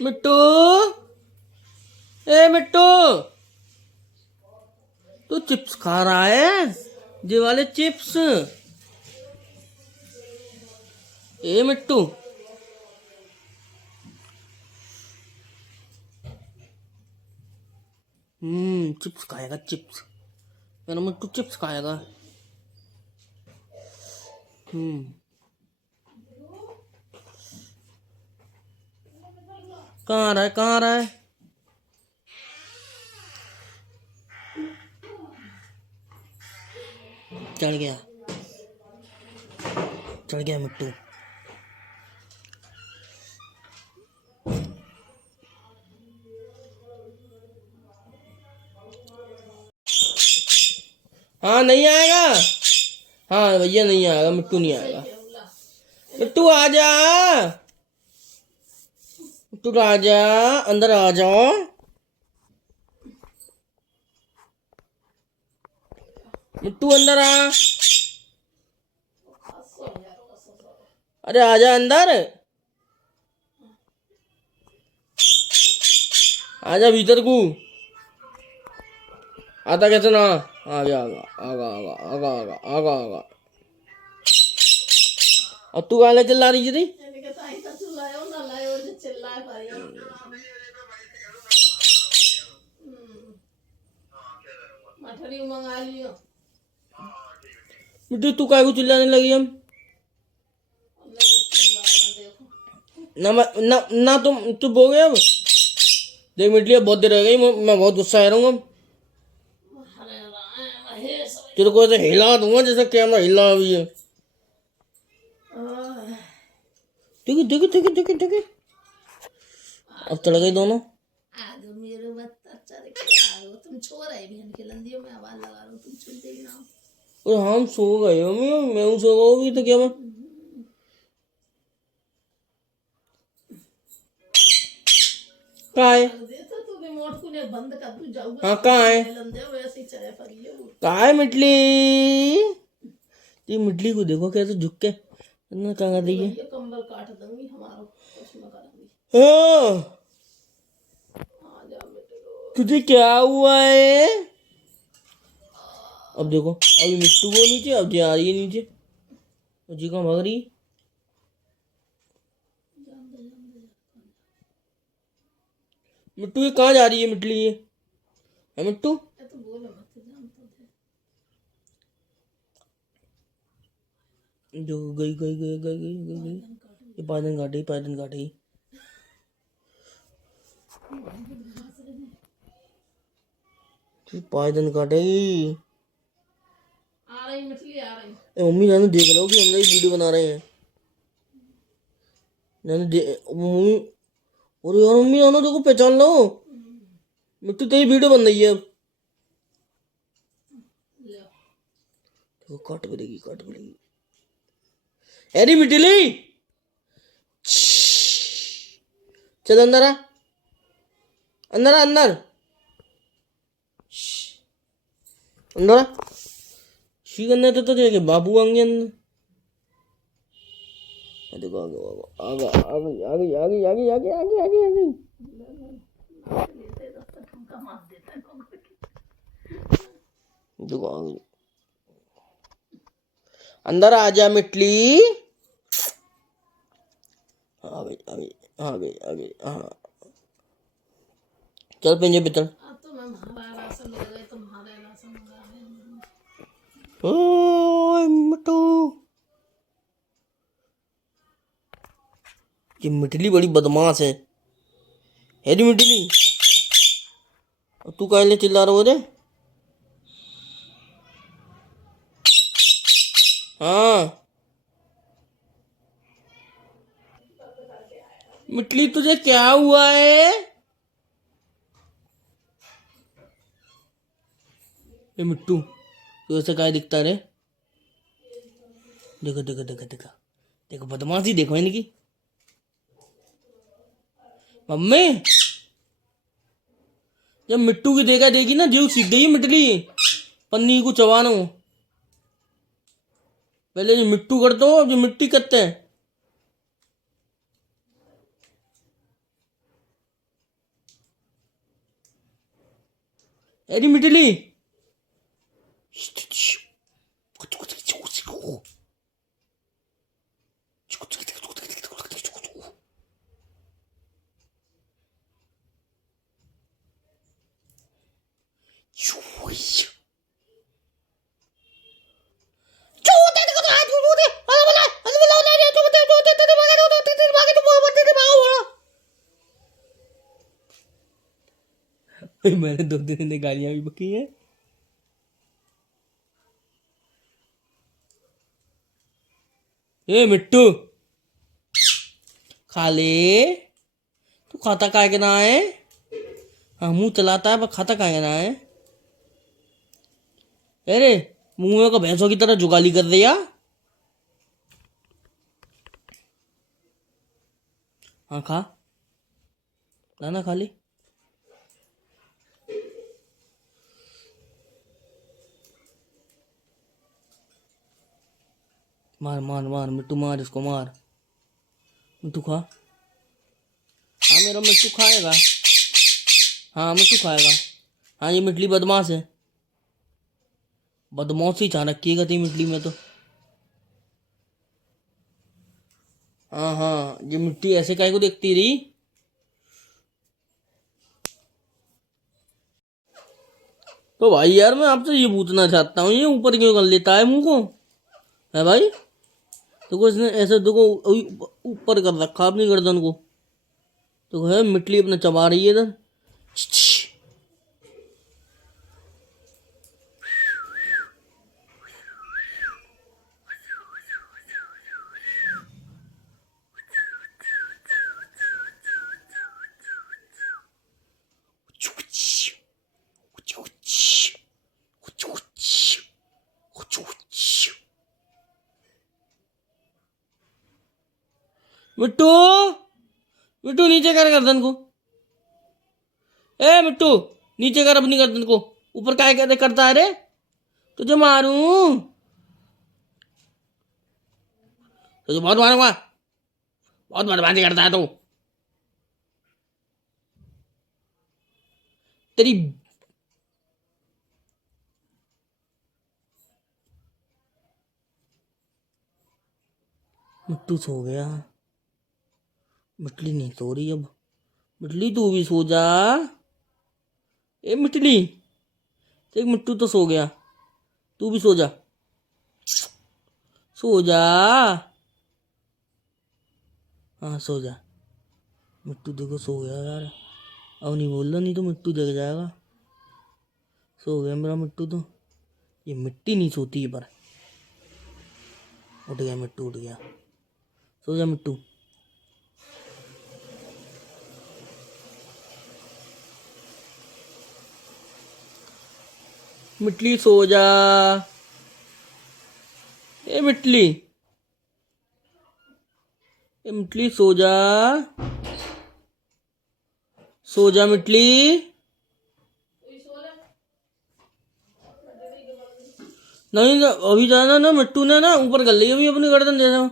मिट्टू, ए मिट्टू, तू चिप्स खा रहा है? ये वाले चिप्स। ए मिट्टू, चिप्स खाएगा चिप्स। मेरा मिट्टू चिप्स खाएगा। कहाँ आ रहा है, कहाँ आ रहा है? चढ़ गया, चढ़ गया मिट्टू। हाँ नहीं आएगा। हाँ भैया नहीं आएगा, मिट्टू नहीं आएगा। मिट्टू आ जा, मिट्टू आ जा, अंदर आ जाओ। मिट्टू अंदर आ। अरे आजा अंदर, आजा भीतर को। आता कैसे ना? आ गया, आगा आगा आगा आगा आगा आगा। और तू काले चिल्ला रही थी? मिट्टू तू काय को चिल्लाने लगी? हम ना ना ना, तुम चुप हो गए अब। देख मिटली, बहुत देर रह गई, मैं बहुत गुस्सा आ रहा हूँ। तेरे को ऐसे हिला दूंगा जैसे कैमरा हिला अभी है। देखो देखो देखो देखो देखो, अब चढ़ गए दोनों। और हम सो गए, मैं सो गई तो क्या मैं कहाँ है? हाँ कहाँ है? कहाँ है मिटली? ये मिटली को देखो कैसे झुक के कहाँ कर रही है। हाँ तुझे क्या हुआ है? अब देखो, अभी मिट्टू को नीचे, अब जी आ रही है नीचे। जी कहाँ भाग रही है? मिट्टू ये कहाँ जा रही है? मिटली ये है मिट्टू। जो गई गई गई गई गई गई गई, ये पायदन काटे, पायदन काटे। पायदन काटेगी। मम्मी नानू देख लो कि हम लोग वीडियो बना रहे हैं। नानू मम्मी, और यार मम्मी नानू देखो पहचान लो, मिट्टू तेरी वीडियो बन रही है अब। देखो काट पड़ेगी, काट पड़ेगी। अरे मिटली, चल अंदर आ, अंदर आ, अंदर अंदर आ। शी करने तो जाके बाबू आएंगे अंदर। देखो आ गई आ गई आ गई आ गई आ गई आ गई आ गई आ गई आ गई। देखो आ गई, अंदर आ जा मिटली। आ गई आ गई आ गई आ गई। हाँ चल पिंजे भीतर। ओए मिट्टू, ये मिटली बड़ी बदमाश है। हेरी मिटली, तू काहे चिल्ला रहा हो रे? हाँ मिटली तुझे क्या हुआ है? ये मिट्टू तू ऐसे काय दिखता रे? देखो देखो देखो देखो देखो, बदमाशी देखो इनकी। मम्मी जब मिट्टू की देखा देखी ना, जीव सीख गई मिटली पन्नी को चबानो। पहले जो मिट्टू करते हो, अब जो मिट्टी करते हैं। अरे मिटली मैंने 2 दिन ने गालियां भी बकी हैं। ए मिट्टू खा ले। तू खाता काय के ना है? हाँ मुंह चलाता है पर खाता काय के ना है? अरे मुंह में को भैंसों की तरह जुगाली कर दिया। हाँ खा, ना खा ले। मार मार मार मिट्टू, मार इसको मार। मिट्टू खा। हाँ मेरा मिट्टू खाएगा। हाँ मिट्टू खाएगा। हाँ ये मिटली बदमाश है, बदमाशी चाह रखी है गति मिटली में तो। हाँ हाँ ये मिट्टी ऐसे काहे को देखती रही। तो भाई यार मैं आपसे ये पूछना चाहता हूँ, ये ऊपर क्यों कर लेता है मुंह को? है भाई तो इसने ऐसे देखो ऊपर कर रखा अपनी गर्दन को, तो है मिटली अपना चबा रही है इधर। मिट्टू, मिट्टू नीचे कर गर्दन को। ए मिट्टू नीचे कर अपनी गर्दन को, ऊपर काय कहते करता है रे? तुझे मारूं, तुझे बहुत मारूंगा, बहुत बदमाशी करता है तू। तेरी मिट्टू सो गया। मिटली नहीं सो रही अब। मिटली तू भी सो जा। ए मिटली देख मिट्टू तो सो गया, तू भी सो जा, सो जा। हाँ सो जा। मिट्टू देखो सो गया यार, अब नहीं बोल रहा, नहीं तो मिट्टू जग जाएगा। सो गया मेरा मिट्टू तो। ये मिट्टी नहीं सोती है पर। उठ गया मिट्टू, उठ गया। सो जा मिट्टू। मिटली सो जा। ए मिटली, ए मिटली सो जा, सो जा मिटली। नहीं ना अभी जाना ना, मिट्टू ने ना ऊपर कर ली अभी अपनी गर्दन जैसा,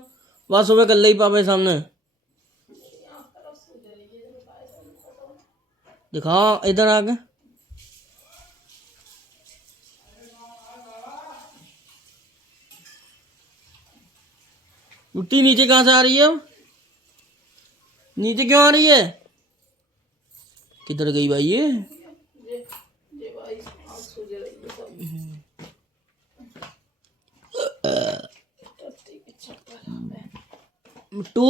वहां सुबह कर ली पापा सामने। दिखाओ इधर आके। मिट्टी नीचे कहाँ से आ रही है अब? नीचे क्यों आ रही है? किधर गई भाई ये? मिट्टू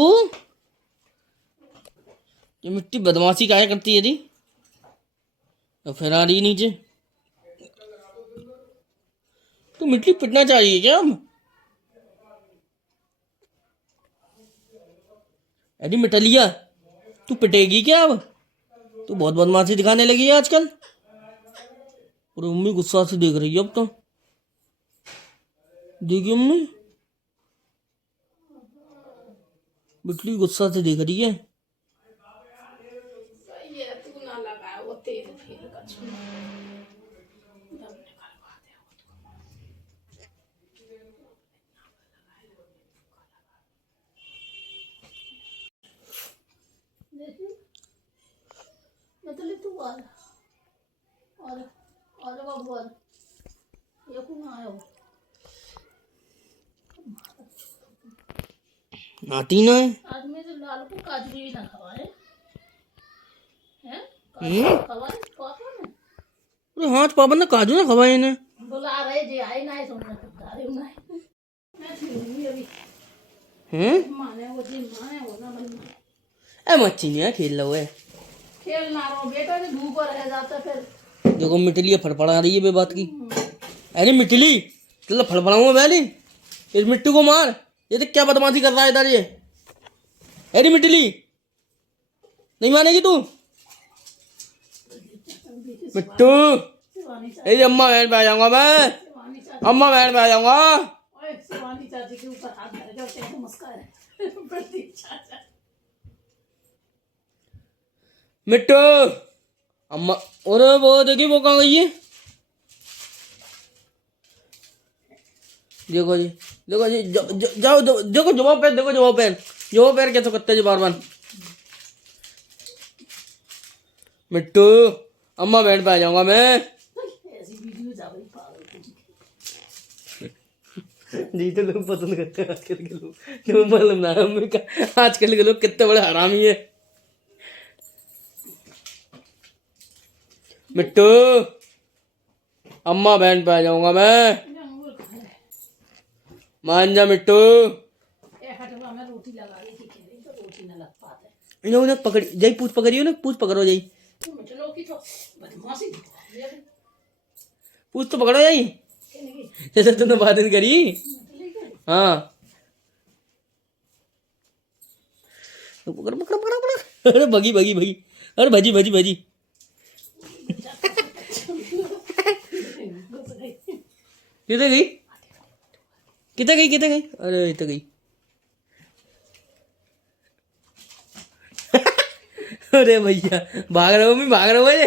ये मिट्टी बदमाशी काहे करती है जी? अब फिर आ रही है नीचे। तो मिट्टी पिटना चाहिए क्या अब? अरे मिटलिया तू पिटेगी क्या अब? तू बहुत बदमाशी दिखाने लगी है आजकल। और मम्मी गुस्सा से देख रही है अब तो। देखिए मम्मी, बिटली गुस्सा से देख रही है। मतलब तू और ऊपर ये कौन आया हो? आती ना है। आज मेरे लाल को काजू ही ना खवाए हैं, हम्म? काजू खवाए पापा ने। अरे हाथ पापा ने काजू ना खवाए ने। बुला रहे जे आए ना सुनना कुत्ता रे ना मैं छूंगी अभी माने वो जी माने वो ना बन ए मच्छी नहीं है, खेल लो है। खेल ना रहो बेटा ने धूप रह जाता फिर। देखो मिटली फड़फड़ा रही है बे बात की। अरे मिटली चलो फड़फड़ाऊंगा पहले, इस मिट्टू को मार। ये तो क्या बदमाशी कर रहा है इधर ये। अरे मिटली नहीं मानेगी तू? मिट्टू शिवानी ये अम्मा बहन पे आ जाऊंगा मैं, चाची अम्मा बहन पे आ जाऊंगा। ओए शिवानी चाची के ऊपर हाथ धर जाओ तेरे नमस्कार है प्रतीक चाचा। मिट्टू अम्मा और वो देखी वो कहाँ गई है। देखो जी, देखो जी, जाओ देखो जवाब पैर, देखो जवाब पैर कैसे करते जी बार बार। मिट्टू अम्मा बहन पे आ जाऊंगा मैं। ऐसी वीडियो जा रही पागल जी तो लोग पसंद करते हैं आजकल के लोग, तो मालूम ना हमें आजकल के लोग कितने बड़े हरामी है। मिट्टू अम्मा बहन पे आ जाऊंगा मैं, मान जा मिट्टू। मैं रोटी लगा रही थी खेली तो रोटी न लग पाते। इन्होंने पकड़ी जाई, पूछ पकड़ियो ना, पूछ पकड़ो जाई, तो मिठलो की तो बदमाशी पूछ तो पकड़ो जाई, जैसे तुमने बात नहीं करी। हाँ तो पकड़ पकड़ पकड़ पकड़, अरे भगी भगी भगी, अरे भजी भजी भजी। कितने गई, कितने गई, कितने गई, अरे इतने गई। अरे भैया भाग रहे हो, मैं भाग रहा हूँ ये।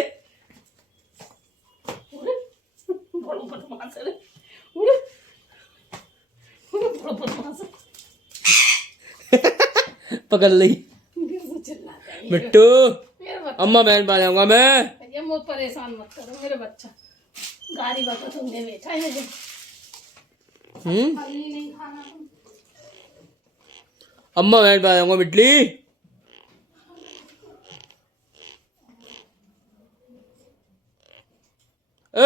पकड़ ली मिट्टू, अम्मा बहन पा जाऊंगा मैं। ये मुझ परेशान मत करो मेरे बच्चा, गाड़ी बाका तुमने बैठा है मुझे नहीं खाना तुम। अम्मा बहन पे आ जाऊंगा मिटली। ए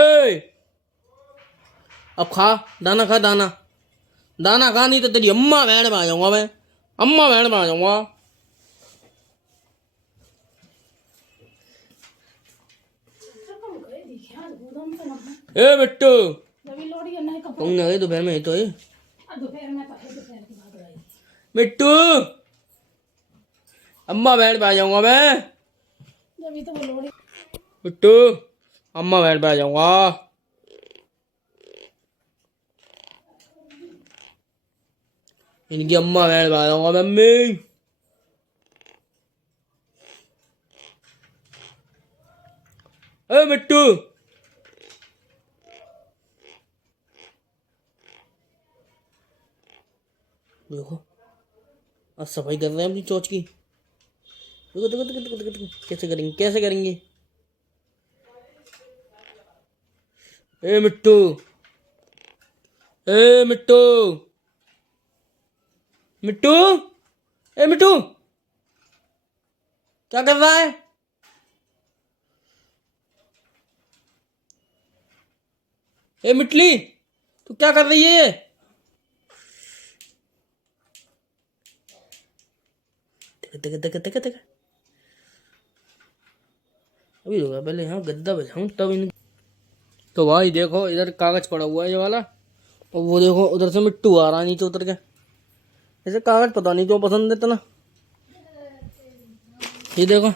अब खा दाना, खा दाना, दाना खा, नहीं तो तेरी अम्मा बहन पे आ जाऊंगा मैं, अम्मा बहन पे आ जाऊंगा। ए बिट्टू तुम ना गए दोपहर में, तो दोपहर में दोपहर की बात रही मिट्टू अम्मा बहन पे आ जाऊंगा मैं, जब तो वो लोड़ी बिट्टू अम्मा बहन पे आ जाऊंगा। इनकी अम्मा बहन पे आ जाऊंगा मम्मी। ए मिट्टू देखो आज सफाई कर रहे हैं अपनी चोच की। देखो देखो देखो देखो देखो, देखो कैसे करेंगे, कैसे करेंगे। ए मिट्टू, ए मिट्टू, मिट्टू, ए मिट्टू क्या कर रहा है। ए मिटली तू क्या कर रही है ये। देख देख देख देख देख, अभी होगा पहले यहाँ गद्दा बजाऊं तब इन। तो भाई देखो इधर कागज पड़ा हुआ है ये वाला, और वो देखो उधर से मिट्टू आ रहा नीचे उतर के। ऐसे कागज पता नहीं क्यों पसंद है इतना। ये देखो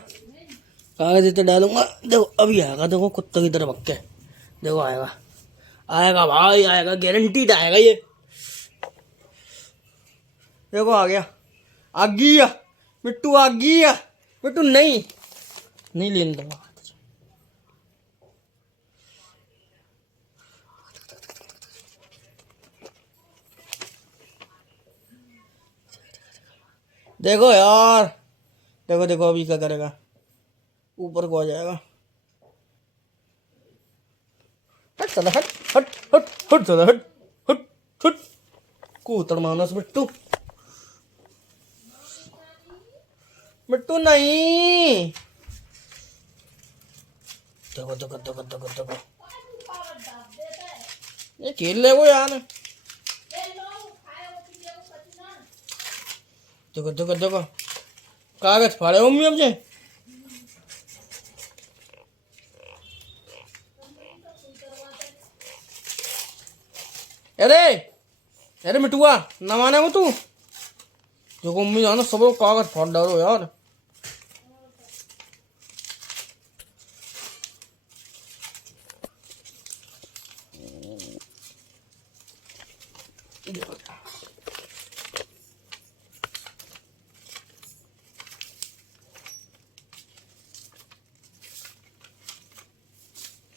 कागज इतना डालूंगा, देखो अभी आएगा, देखो कुत्ते की तरह भक्के, देखो आएगा, आएगा भाई आएगा, गारंटीड आएगा ये। देखो आ गया, आ गया मिट्टू, आ गया मिट्टू। नहीं नहीं लेने दूंगा। देखो यार, देखो देखो अभी क्या करेगा, ऊपर को आ जाएगा। चला हट हट हट हट चला हट हट हट कूतर मानस मिट्टू मिट्टू नहीं देखो देखो देखो देखो देखो ये खेल ले वो यार देखो देखो देखो कागज फाड़े मम्मी अब जे अरे अरे मिटुआ ना माने वो तू देखो मम्मी जानो सब कागज फाड़ डालो यार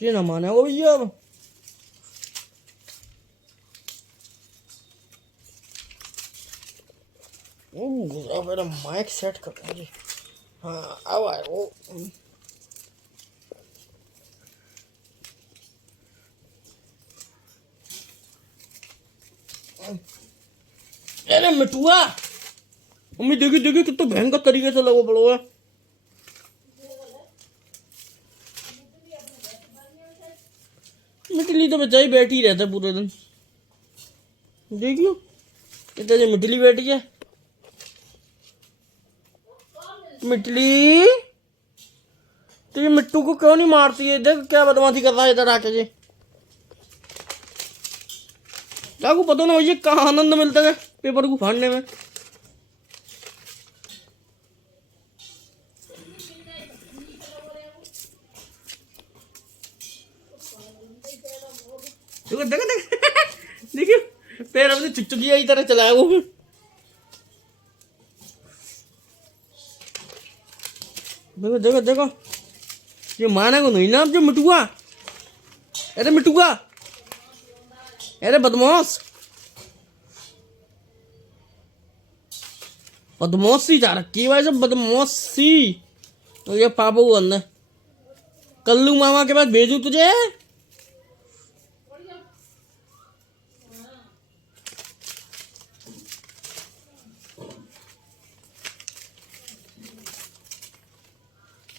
ये ना माने वो भैया अब मेरा माइक सेट कर जी हाँ अब आए वो अरे मिटुआ मम्मी देखी देखी कितना भयंकर तरीके से लगो पड़ो है मिटली तो बच्चा ही बैठी रहता है पूरे दिन देखियो इतना जो मिटली बैठी है मिटली तो ये मिट्टू को क्यों नहीं मारती है देख क्या बदमाशी कर रहा है इधर आके जी क्या को पता ना ये कहाँ आनंद मिलता है पेपर को फाड़ने में देखो देखो देखो देखियो पैर अपने चुकचुकिया की तरह चलाया वो देखो देखो देखो ये माने को नहीं ना अब जो मिटुआ अरे मिटुआ अरे बदमाश बदमाशी जा रखी है भाई सब बदमाशी तो ये पापा को अंदर कल्लू मामा के पास भेजू तुझे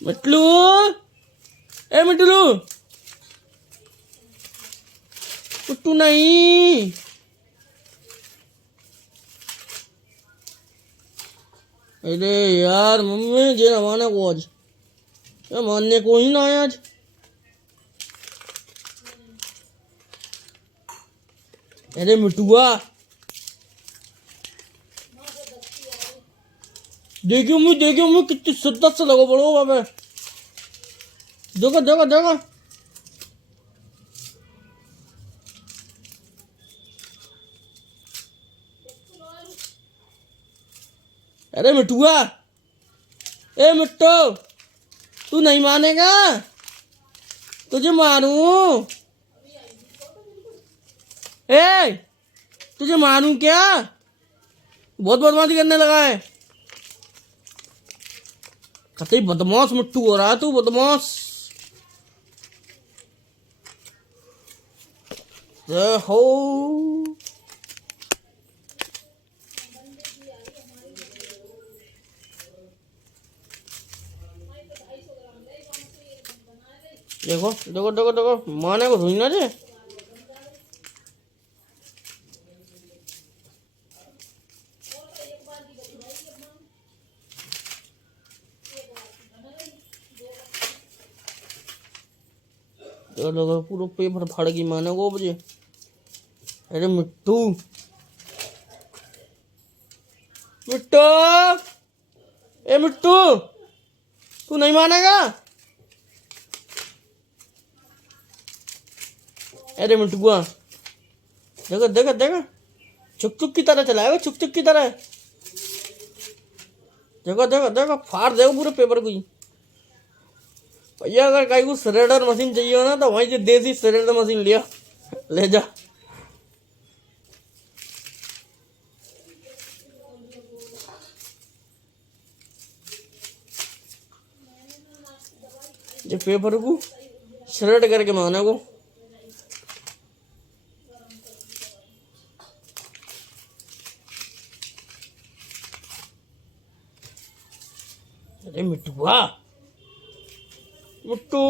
मिटलू ए मिटलू मिट्टू नहीं अरे यार मम्मी जे ना माने को आज क्या मानने को ही ना आया आज अरे मिटुआ देखियो मैं कितनी शिद्दत से लगो पड़ो बाबा देखो देखो देखो अरे मिठुआ ए मिट्टू तू नहीं मानेगा तुझे मारूं ए तुझे मारूं क्या बहुत बदमाशी करने लगा है कतई बदमाश मिट्टू हो रहा है तू बदमाश हो देखो देखो देखो देखो माने को धुई ना जे देखो पूरा पेपर फाड़ की माने को बजे अरे मिट्टू मिट्टू ए मिट्टू तू नहीं मानेगा अरे मिट्टुआ देखो देखो देखो चुक चुक की तरह चलाएगा चुक चुक की तरह देखो देखो देखो फाड़ देगा पूरे पेपर को ही भैया अगर कहीं को श्रेडर मशीन चाहिए हो ना तो वहीं से देसी श्रेडर मशीन लिया ले जा ये पेपर को श्रेड करके माने को अरे मिट्टूआ, मिट्टू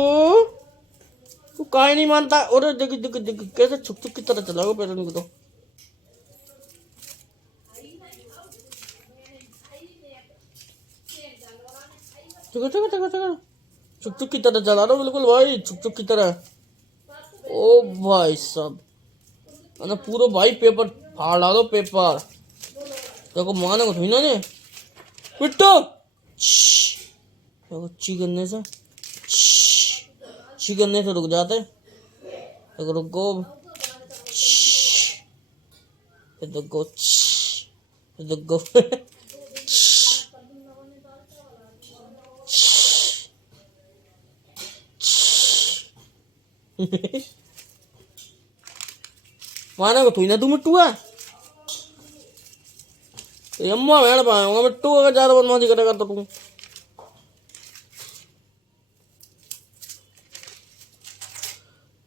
तू काहे नहीं मानता? और देख देख देख कैसे छुक छुक की तरह चला गया पैरों को। तो चुक चुक चुक चुक छुक छुक की तरह चला रहा हूँ बिल्कुल भाई, छुक छुक की तरह। ओ भाई साहब, अरे पूरा भाई पेपर फाड़ डालो पेपर। देखो माने को थोड़ी ना ने मिट्टू देखो ची करने से ची करने से रुक जाते। देखो रुको, फिर देखो फिर देखो माने को थोड़ी ना तू मिट्टू है। तो अम्मा भेड़ पाऊंगा मिट्टू, अगर ज्यादा बदमाशी करेगा तो तू।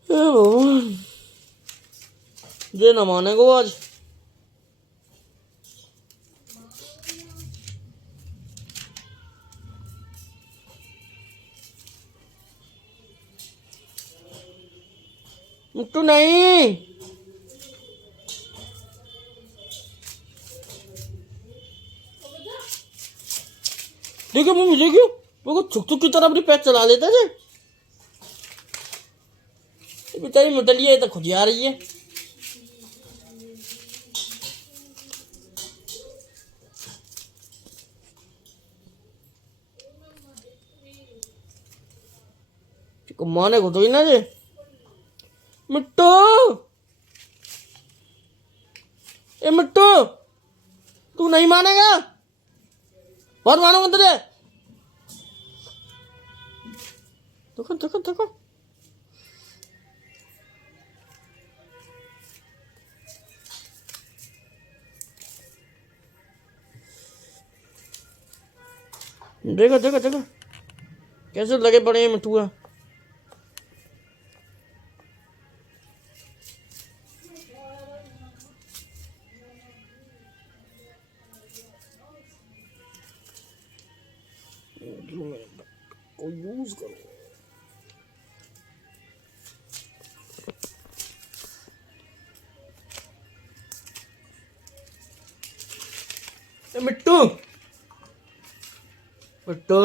हे भगवान, ये न माने को आज। मिट्टू नहीं, देखो मम्मी देखो वो छुक छुक की तरह अपनी पैर चला लेता है। बेचारी मिटलिए तो खुद आ रही है। माने को तो ही ना जे मिट्टू, ए मिट्टू तू नहीं मानेगा, बहुत मानूंगा तुझे। देखो देखो देखो देखो देखो देखो कैसे लगे पड़े हैं मिट्टूआ। यूज करो मिट्टू, मिट्टू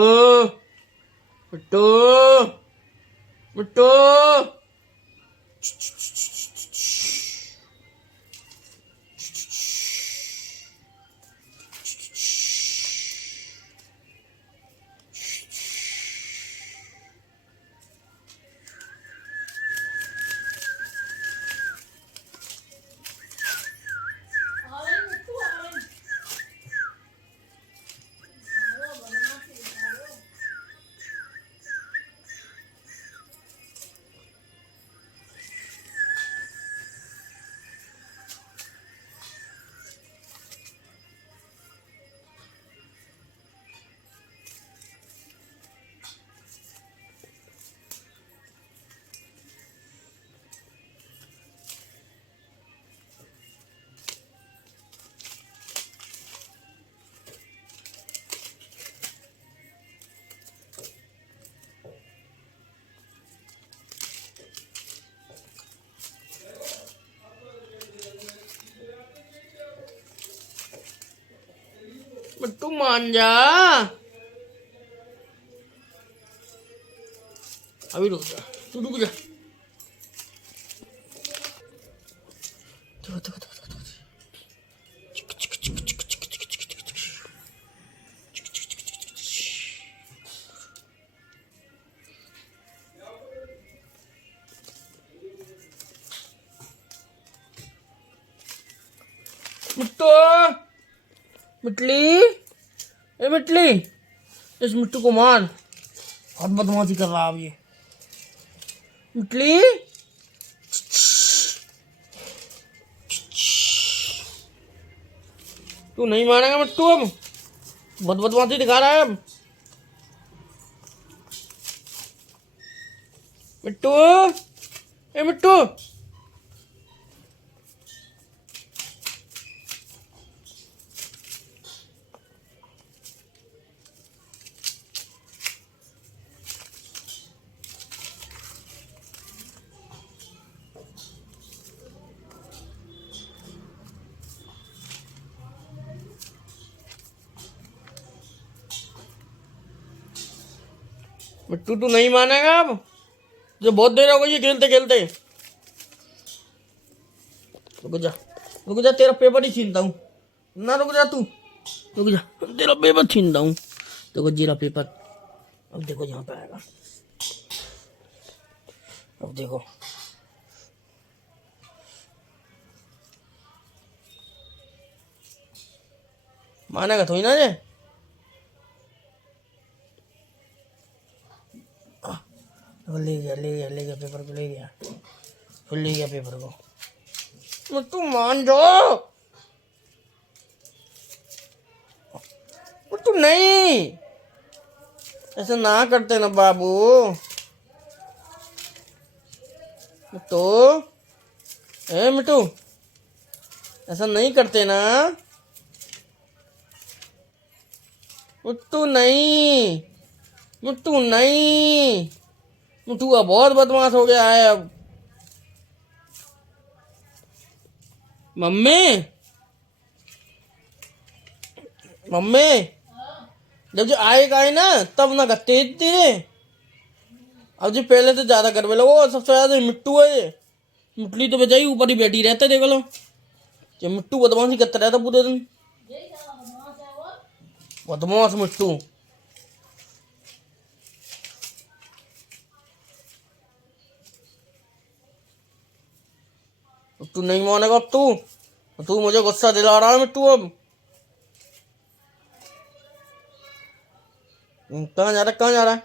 मिट्टू मिट्टू मिट्टू मान जा, अभी रुक जा, तू रुक जा। देखो देखो देखो देखो मिट्टू, मिटली, ए मिटली, इस मिट्टू को मार, बहुत बदमाशी कर रहा है अब ये। मिटली तू नहीं मानेगा मिट्टू, अब बहुत बदमाशी दिखा रहा है अब। मिट्टू, ए मिट्टू, मिट्टू तू नहीं मानेगा अब, जो बहुत देर हो गई है खेलते खेलते। रुक जा तेरा पेपर ही छीनता हूँ ना, रुक जा तू, रुक जा तेरा पेपर छीनता हूँ। देखो जीरा पेपर, अब देखो यहाँ पे आएगा, अब देखो मानेगा थोड़ी ना ये। ले गया पेपर को, ले गया, फिर ले गया पेपर को। तू मान जाओ, तू नहीं, ऐसा ना करते ना बाबू। तो ए मिट्टू, ऐसा नहीं करते ना। मुट्टू नहीं, मुट्टू नहीं, मुट्टू अब बहुत बदमाश हो गया है अब। मम्मी, मम्मी, जब जो आएगा ना तब ना करते तेरे, अब जो पहले तो ज्यादा करवे लगो। सबसे ज्यादा मिट्टू है ये, मुटली तो बचाई ऊपर ही बैठी रहता, देख लो जो मिट्टू बदमाशी करता रहता पूरे दिन, बदमाश मिट्टू। तू नहीं मानेगा अब, तू मुझे गुस्सा दिला रहा है मिट्टू अब। कहाँ जा रहा है, कहाँ जा रहा है?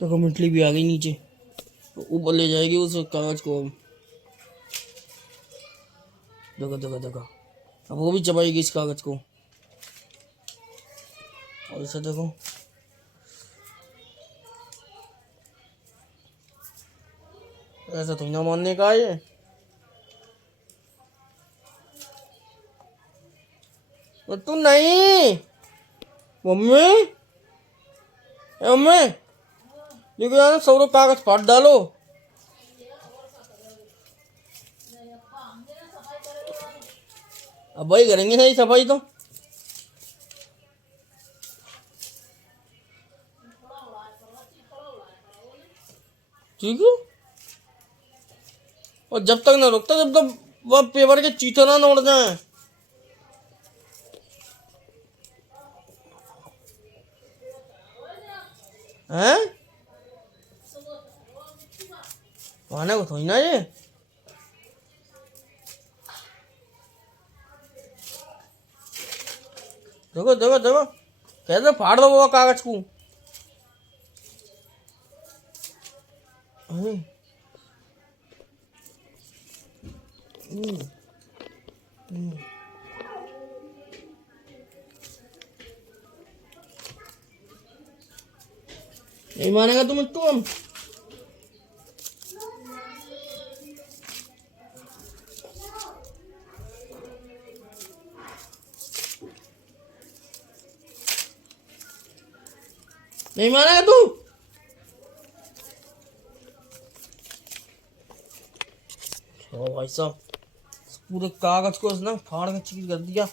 देखो मिटली भी आ गई नीचे, ऊपर ले जाएगी उस कागज को। देखो देखो देखो, अब वो भी चबाएगी इस कागज को। और इसे देखो, ऐसा तो ना मानने का है ये। तू नहीं, मम्मी, मम्मी देखो यार, सौरो कागज फाड़ डालो। अब वही करेंगे सही सफाई तो। ठीक है, और जब तक ना रुकता जब तक वह पेपर के चीथड़ा ना उड़ जाए। हैं खाने को थोड़ी ना ये। देखो देखो देखो, कैसे फाड़ दो वो कागज को। नहीं मानेगा तुम मिट्टू हम। नहीं मानेगा तू। ओ भाई साहब, पूरे कागज को उसने फाड़ के चीर कर दिया।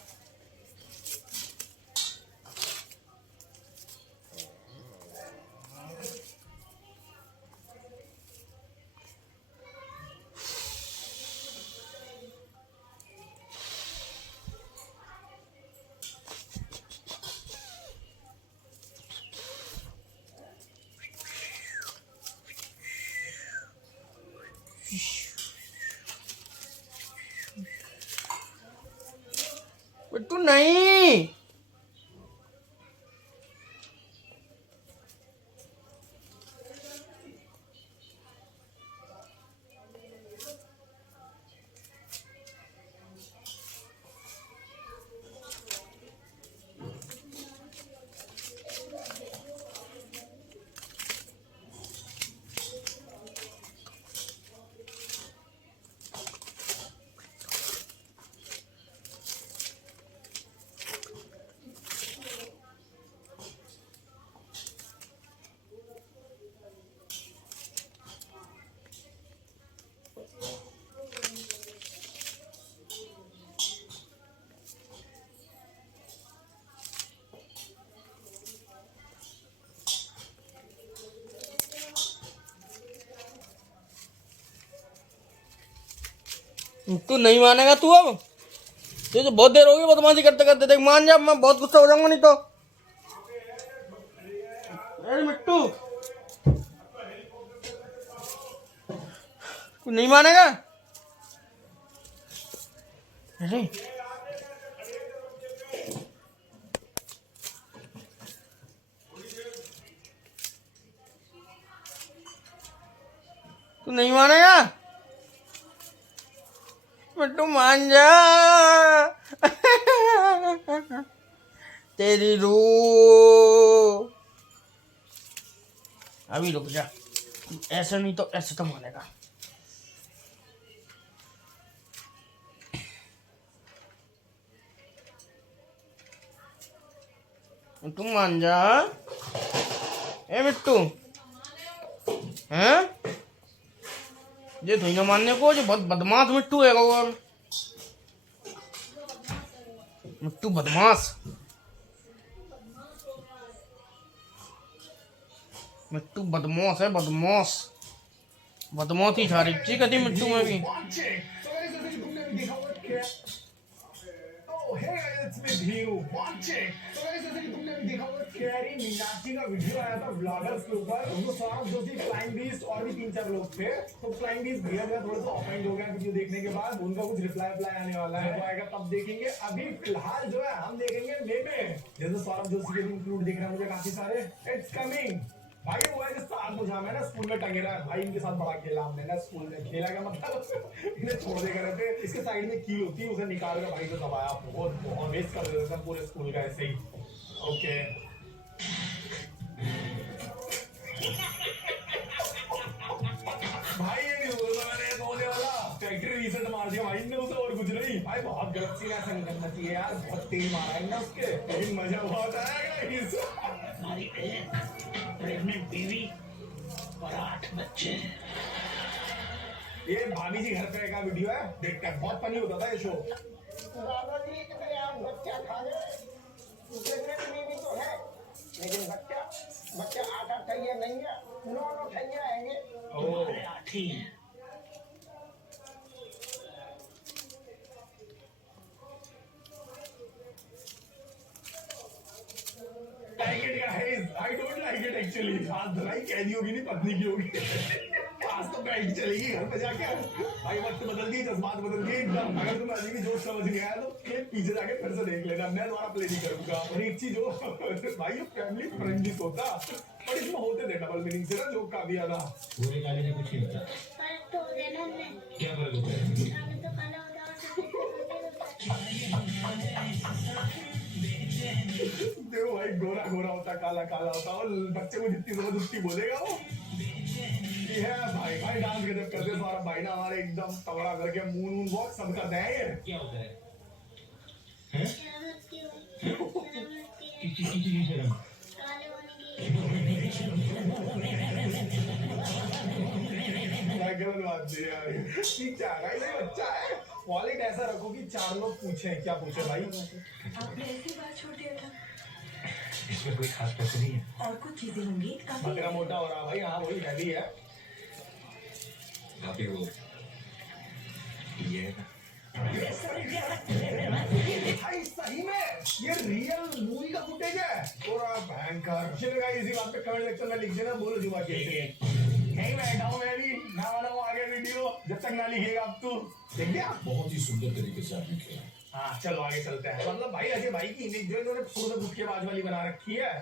मिट्टू नहीं, तू नहीं मानेगा तू अब? तुझे तो बहुत देर हो गई बदमाशी करते करते। देख मान जा, मैं बहुत गुस्सा हो जाऊंगा नहीं तो। अरे मिट्टू, तू नहीं मानेगा? अरे तू नहीं मानेगा? मिट्टू मान जा। तेरी रूह। अभी रुक जा, ऐसे नहीं तो ऐसे तो मानेगा। मिट्टू मान जा। ए मिट्टू, हैं? ये तो ना मानने को, जो बहुत बदमाश मिट्टू है। और मिट्टू बदमाश, मिट्टू बदमाश है, बदमाश। बदमाश ही सारी चीज कभी मिट्टू में भी। कैरी मीनाक्षी का वीडियो आया था ब्लॉगर्स के ऊपर। उनको सौरभ जोशी, फ्लाइंग बीस्ट और भी 3-4 लोग थे। तो फ्लाइंग बीस्ट भैया थोड़ा सा ऑफेंड हो गया वीडियो देखने के बाद। उनका कुछ रिप्लाई आने वाला है, वो आएगा तब देखेंगे। अभी फिलहाल जो है हम देखेंगे मेमे, जैसे सौरभ जोशी के भी इंक्लूड दिख रहे हैं मुझे काफी सारे। इट्स कमिंग भाई। वो है कि साथ मुझा मैं ना स्कूल में टंगे रहा है भाई, इनके साथ बड़ा खेला हमने ना स्कूल में। खेला का मतलब इन्हें छोड़ दे कर थे। इसके साइड में कील होती है, उसे निकाल कर भाई को दबाया, बहुत वेस्ट कर देते थे पूरे स्कूल का ऐसे ही। ओके भाई, ये नहीं बोला मैंने होने वाला। फैक्ट्री रीसेट मार दिया भाई ने उसे, और कुछ नहीं भाई। बहुत गलत सीन ऐसा नहीं करना चाहिए यार, बहुत तेज मारा है ना उसके, लेकिन मजा बहुत आएगा। हमारी प्रेग्नेंट बीवी और 8 बच्चे। ये भाभी जी घर पे का वीडियो है, देखते हैं। बहुत फनी होता था ये शो। दादाजी बच्चा खा गए, प्रेग्नेंट बीवी तो है, लेकिन बच्चा 8 ठैया नहीं है, 9 ठैया आएंगे। ओह 8 ही है। I don't like it actually। हाथ धराई कैदी होगी, नहीं पत्नी की होगी। आज तो बैठ चलेगी घर पे जाके। भाई वक्त बदल दिए, जज्बात बदल दिए एकदम। अगर तुम्हें अभी भी जोश समझ नहीं आया तो पीछे जाके फिर से देख लेना, मैं दोबारा प्ले नहीं करूंगा। और एक चीज हो भाई, ये फैमिली फ्रेंडली होता, पर इसमें होते थे डबल मीनिंग से ना जोक का भी आधा। पूरे काले ने कुछ नहीं होता, क्या फर्क होता है? देखो भाई, गोरा गोरा होता, काला काला होता, और बच्चे को जितनी समझ उतनी बोलेगा वो। ये है भाई, भाई डांस गजब करते सारा भाई ना हमारे, एकदम तगड़ा करके मून वॉक सब करते हैं। ये क्या होता है? किसी की शर्म गलत बात है यार। ठीक है भाई, ये बच्चा है। वॉलेट ऐसा रखो कि 4 लोग पूछे। क्या पूछे भाई? आपने ऐसी बात छोड़ दिया था। इसमें कोई खास पैसे नहीं है, और कुछ चीजें होंगी। बकरा मोटा हो रहा भाई। हाँ वही हैवी है काफी। वो ये भाई सही में ये रियल मूवी का फुटेज है, पूरा भयंकर। चलेगा इसी बात पे कमेंट सेक्शन में लिख देना, बोलो जुबा कैसे है। नहीं बैठा हूँ मैं भी, ना बनाऊँ आगे वीडियो जब तक ना लिखेगा। अब तू देख लिया, बहुत ही सुंदर तरीके से आपने किया। हाँ चलो आगे चलते हैं। मतलब भाई अजय भाई की इमेज जो इन्होंने पूरे गुटकेबाज वाली बना रखी है।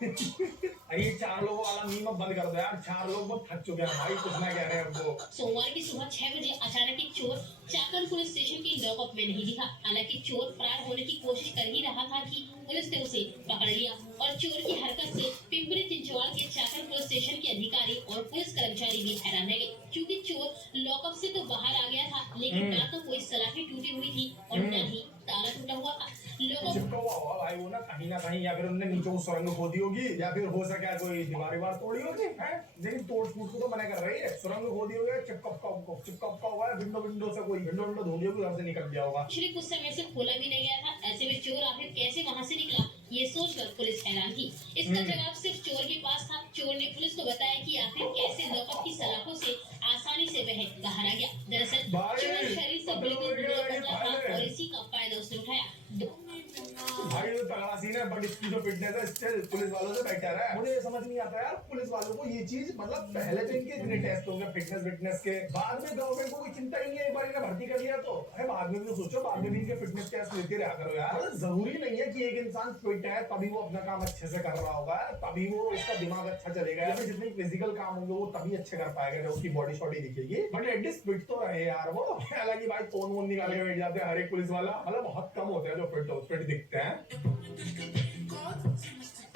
ये 4 लोगों वाला मीम अब बंद कर दो यार। 4 लोग बहुत थक चुके हैं भाई, कुछ ना कह रहे हैं हमको। सोमवार की सुबह 6 बजे अचानक एक चोर चाकन पुलिस स्टेशन के लॉकअप में नहीं दिखा। हालांकि चोर फरार होने की कोशिश कर ही रहा था कि पुलिस ने उसे पकड़ लिया और चोर की हरकत से पिंपरी चिंचवाड़ के चाकन पुलिस स्टेशन के अधिकारी और पुलिस कर्मचारी भी हैरान रह गए, क्योंकि चोर लॉकअप से तो बाहर आ गया था, लेकिन ना तो कोई सलाखें टूटी हुई थी और न ही ताला टूटा हुआ था। चिपका हुआ होगा भाई वो ना कहीं, या फिर उन्होंने नीचे को सुरंग खोदी होगी, या फिर हो सके कोई दीवार तोड़ी होगी है। लेकिन तोड़ फूट को तो मना कर रही है। सुरंग खोदी होगी, चिपका हुआ है। विंडो से कोई विंडो धोनी होगी, घर से निकल गया होगा। पिछले कुछ समय से खोला भी नहीं गया था। ऐसे में चोर आखिर कैसे वहां से निकला, ये सोचकर पुलिस हैरान थी। इसका जवाब सिर्फ चोर के पास था। चोर ने पुलिस को बताया कि आखिर कैसे लॉकअप की सलाखों से आसानी से वह बाहर आ गया। दरअसल चोर शरीर से बिल्कुल बुरा बचा था और इसी का फायदा उसने उठाया। भाई ये तगड़ा सीन है, बट इसकी जो फिटनेस है स्टिल पुलिस वालों से बेटर है। मुझे ये समझ नहीं आता यार, पुलिस वालों को ये चीज, मतलब पहले तो इनके इतने टेस्ट होंगे फिटनेस के, बाद में गवर्नमेंट को कोई चिंता ही नहीं है, एक बार इन्हें भर्ती कर लिया तो अरे बाद में भी तो सोचो, बाद में भी इनके फिटनेस टेस्ट लेते रहा करो यार। मतलब जरूरी नहीं है कि एक इंसान फिट है तभी वो अपना काम अच्छे से कर रहा होगा, तभी वो उसका दिमाग अच्छा चलेगा, या फिर जितने फिजिकल काम होंगे वो तभी अच्छे कर पाएगा जब उसकी बॉडी शॉडी दिखेगी। बट एटलीस्ट फिट तो रहे यार वो। हालांकि भाई फोन वोन निकाल के बैठ जाते हैं हर एक पुलिस वाला, मतलब बहुत कम होते हैं जो फिट दिखते हैं।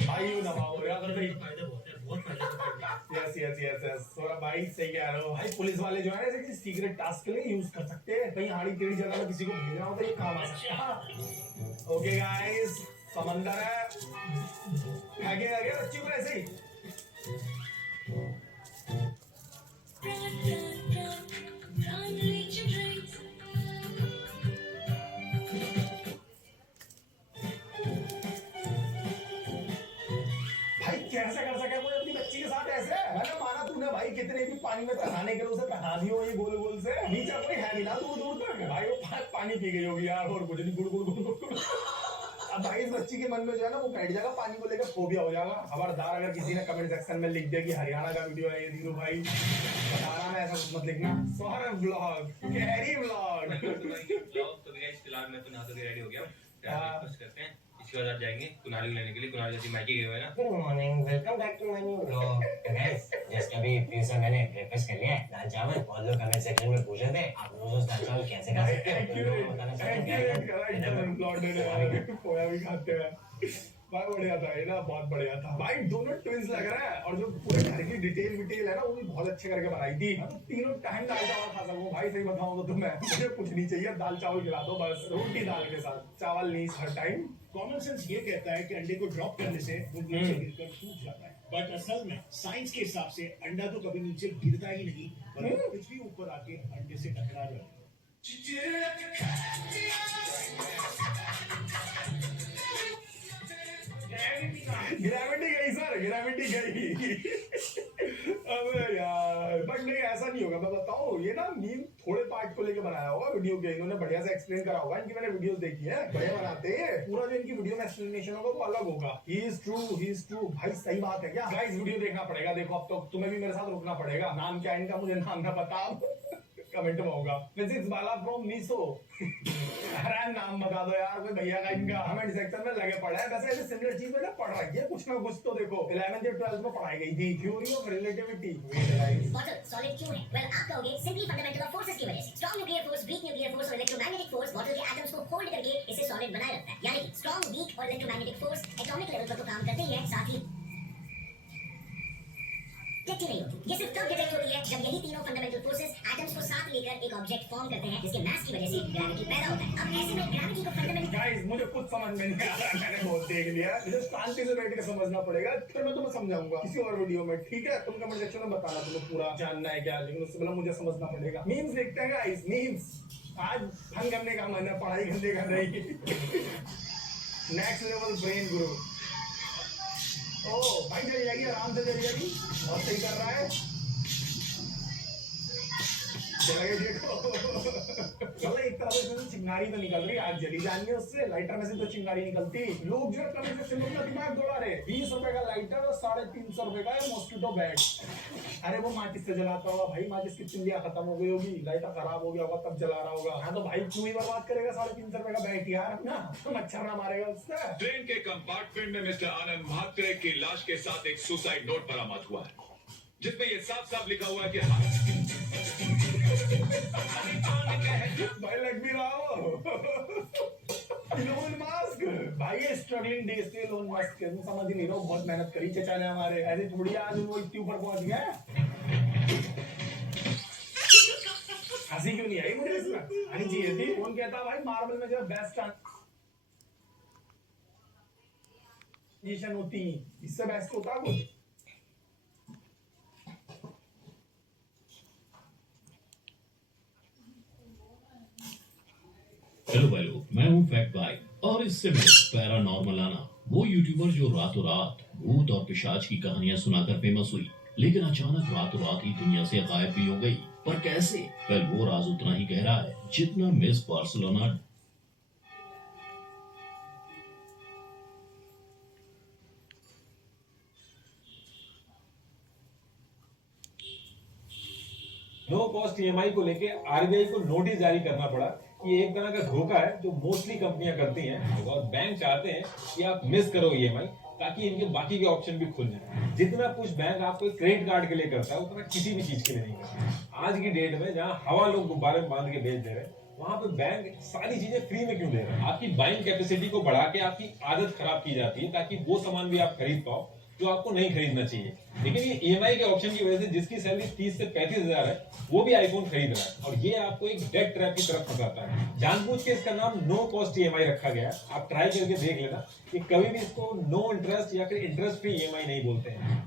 भाई यू दबाओ यार, यस थोड़ा भाई सही कह रहे हो भाई। पुलिस वाले जो है ना किसी सीक्रेट टास्क के लिए यूज कर सकते हैं, कहीं हाड़ी टेढ़ी जगह में किसी को भेजना हो तो ये काम आ सकता है। ओके गाइस, समंदर है, आगे आगे बच्ची को ऐसे ही कैसे कर सके कोई अपनी बच्ची के साथ ऐसे। मैंने माना तूने भाई कितने भी पानी में तैराने के लिए उसे पहना दियो ये गोल गोल से, नीचे कोई है नहीं ना दूर दूर तक, भाई वो पानी पी गई होगी यार और कुछ नहीं, गुड़ गुड़ गुड़ गुड़। अब भाई इस बच्ची के मन में जो है ना वो बैठ जाएगा, पानी को लेकर फोबिया हो जाएगा। खबरदार अगर किसी ने कमेंट सेक्शन में लिख दिया कि हरियाणा का वीडियो है ये धीरू भाई, बताना में ऐसा कुछ मत लिखना। Saurabh blog, carry blog. तो गाइस फिलहाल मैं तो नहा धो के रेडी हो गया हूं, ब्रेकफास्ट करते हैं, इसके बाद आप जाएंगे कुनाली लेने के लिए। कुनाली जैसी मायके गए हुए हैं ना। Good morning, welcome back to my new vlog. Guys just अभी फ्यूचर मैंने ब्रेकफास्ट कर लिया है, दाल चावल। बहुत लोग कमेंट सेक्शन में पूछ रहे थे आप रोज दाल चावल कैसे खा सकते हो, तो लोगों को बताना चाहते हैं खोया भी खाते हैं भाई, बढ़िया था ये ना, बहुत बढ़िया था भाई। दोनों ट्विंस लग रहा है और जो पूरे घर की डिटेल है ना वो भी बहुत अच्छे करके बनाई थी। मैं तो तीनों टाइम दाल चावल खा सकूं भाई, सही बताऊं तो तुम्हें, मुझे कुछ नहीं चाहिए, दाल चावल खिला दो बस, रोटी दाल के साथ, चावल नहीं हर टाइम। कॉमन सेंस ये कहता है कि अंडे को ड्रॉप करने से वो नीचे गिरकर टूट जाता है, बट असल में साइंस के हिसाब से अंडा तो कभी नीचे गिरता ही नहीं, बल्कि कुछ भी ऊपर आके अंडे से टकरा जाता है। ग्रेविटी गई सर, ग्रेविटी गई। अबे यार, बट नहीं ऐसा नहीं होगा, मैं बताऊं ये ना मीम थोड़े पार्ट को लेके बनाया होगा वीडियो के, इन्होंने बढ़िया से एक्सप्लेन करा होगा, इनकी मैंने वीडियोस देखी है, बढ़िया बनाते हैं। पूरा जो इनकी वीडियो में एक्सप्लेनेशन होगा वो अलग होगा। ही इज ट्रू भाई, सही बात है क्या गाइस, वीडियो देखना पड़ेगा। देखो अब तो तुम्हें भी मेरे साथ रुकना पड़ेगा। नाम क्या है इनका, मुझे नाम ना पता, कमेंट में होगा। फिजिक्स वाला फ्रॉम मीसो। अरे नाम बता दो यार कोई भैया का इनका, कमेंट सेक्शन में लगे पड़ा है। वैसे ऐसे सिमिलर चीज में ना पढ़ रही है कुछ ना कुछ तो देखो 11th या 12th में पढ़ाई गई थी, theory of relativity. Bottle solid क्यों है? वेल आप कहोगे सिंपली फंडामेंटल ऑफ फोर्सेस की वजह से। Strong nuclear force, weak nuclear force और इलेक्ट्रोमैग्नेटिक फोर्स बॉटल के एटम्स को होल्ड करके इसे सॉलिड बनाए रखता है। यानी कि स्ट्रॉन्ग, वीक और इलेक्ट्रोमैग्नेटिक फोर्स एटॉमिक लेवल पर तो काम करते ही है, साथ ही डिटेक्ट नहीं होती। ये सिर्फ तब डिटेक्ट होती है जब यही तीनों फंडामेंटल फोर्सेस एटम्स को साथ लेकर एक ऑब्जेक्ट फॉर्म करते हैं, जिसके मास की वजह से ग्रेविटी पैदा होता है। अब ऐसे में ग्रेविटी को फंडामेंटल गाइस मुझे कुछ समझ में नहीं आ रहा, मैंने बहुत देख लिया, मुझे शांति से बैठ के समझना पड़ेगा, फिर मैं तुम्हें समझाऊंगा किसी और वीडियो में, ठीक है? तुम कमेंट सेक्शन में बताना तुम्हें पूरा जानना है क्या, लेकिन उससे पहले मुझे समझना पड़ेगा। मीम्स देखते हैं गाइस, मीम्स आज फन करने का मन है, पढ़ाई करने का नहीं। Next level brain grow. ओ भाई चली जाएगी, आराम से चली जाएगी, बहुत सही कर रहा है। देखो मतलब एक तरह से चिंगारी तो निकल रही, आग जली जानी है उससे, लाइटर में से तो चिंगारी निकलती। लोग जो कमेंट सेक्शन में अपना दिमाग दौड़ा रहे, 20 रुपए का लाइटर और 350 रुपए का मॉस्किटो बैट। अरे वो माचिस से जलाता होगा भाई, माचिस की चिंदिया खत्म हो गई होगी, लाइटर खराब हो गया होगा तब जला रहा होगा। हाँ तो भाई क्यों ही बर्बाद करेगा 350 रुपए का बैट यार अपना, मच्छर ना मारेगा उससे। ट्रेन के कंपार्टमेंट में मिस्टर आनंद म्हात्रे की लाश के साथ एक सुसाइड नोट बरामद हुआ है, जिसमें ये साफ साफ लिखा हुआ है कि भाई लग भी रहा हो। इलोन मस्क भाई, ये स्ट्रगलिंग डेज थे इलोन मस्क के, मैं समझ ही नहीं रहा हूँ, बहुत मेहनत करी चचा ने हमारे, ऐसे थोड़ी आज वो इतने ऊपर पहुंच गया। हंसी क्यों नहीं आई मुझे इसमें, आनी चाहिए थी। कौन कहता भाई मार्वल में जो बेस्ट ट्रांजिशन होती है, इससे बेस्ट होता कुछ। हेलो भाई लोग, मैं हूं फैक्ट भाई और इससे मिले पैरानॉर्मल आना वो यूट्यूबर जो रातों रात भूत और पिशाच की कहानियां सुनाकर फेमस हुई, लेकिन अचानक रातों रात ही दुनिया से गायब भी हो गई। पर कैसे? वेल, वो राज उतना ही गहरा है जितना miss Barcelona. No cost EMI को लेके आरबीआई को नोटिस जारी करना पड़ा कि ये एक तरह का धोखा है जो मोस्टली कंपनियां करती हैं और बैंक चाहते हैं कि आप मिस करो ईएमआई ताकि इनके बाकी के ऑप्शन भी खुल जाए। जितना पुश बैंक आपको क्रेडिट कार्ड के लिए करता है उतना किसी भी चीज के लिए नहीं करता। आज की डेट में जहां हवा लोग गुब्बारे में बांध के बेच दे रहे हैं, वहां पे बैंक सारी चीजें फ्री में क्यों दे रहे हैं? आपकी बाइंग कैपेसिटी को बढ़ा के आपकी आदत खराब की जाती है ताकि वो सामान भी आप खरीद पाओ जो आपको नहीं खरीदना चाहिए। लेकिन ये ईएमआई के ऑप्शन की वजह से जिसकी सैलरी 30 से 35 हजार है वो भी आईफोन खरीद रहा है और ये आपको एक डेट ट्रैप की तरफ फंसाता है। जानबूझ के इसका नाम नो कॉस्ट ईएमआई रखा गया। आप ट्राई करके देख लेना कि कभी भी इसको नो इंटरेस्ट या फिर इंटरेस्ट फ्री ईएमआई नहीं बोलते हैं।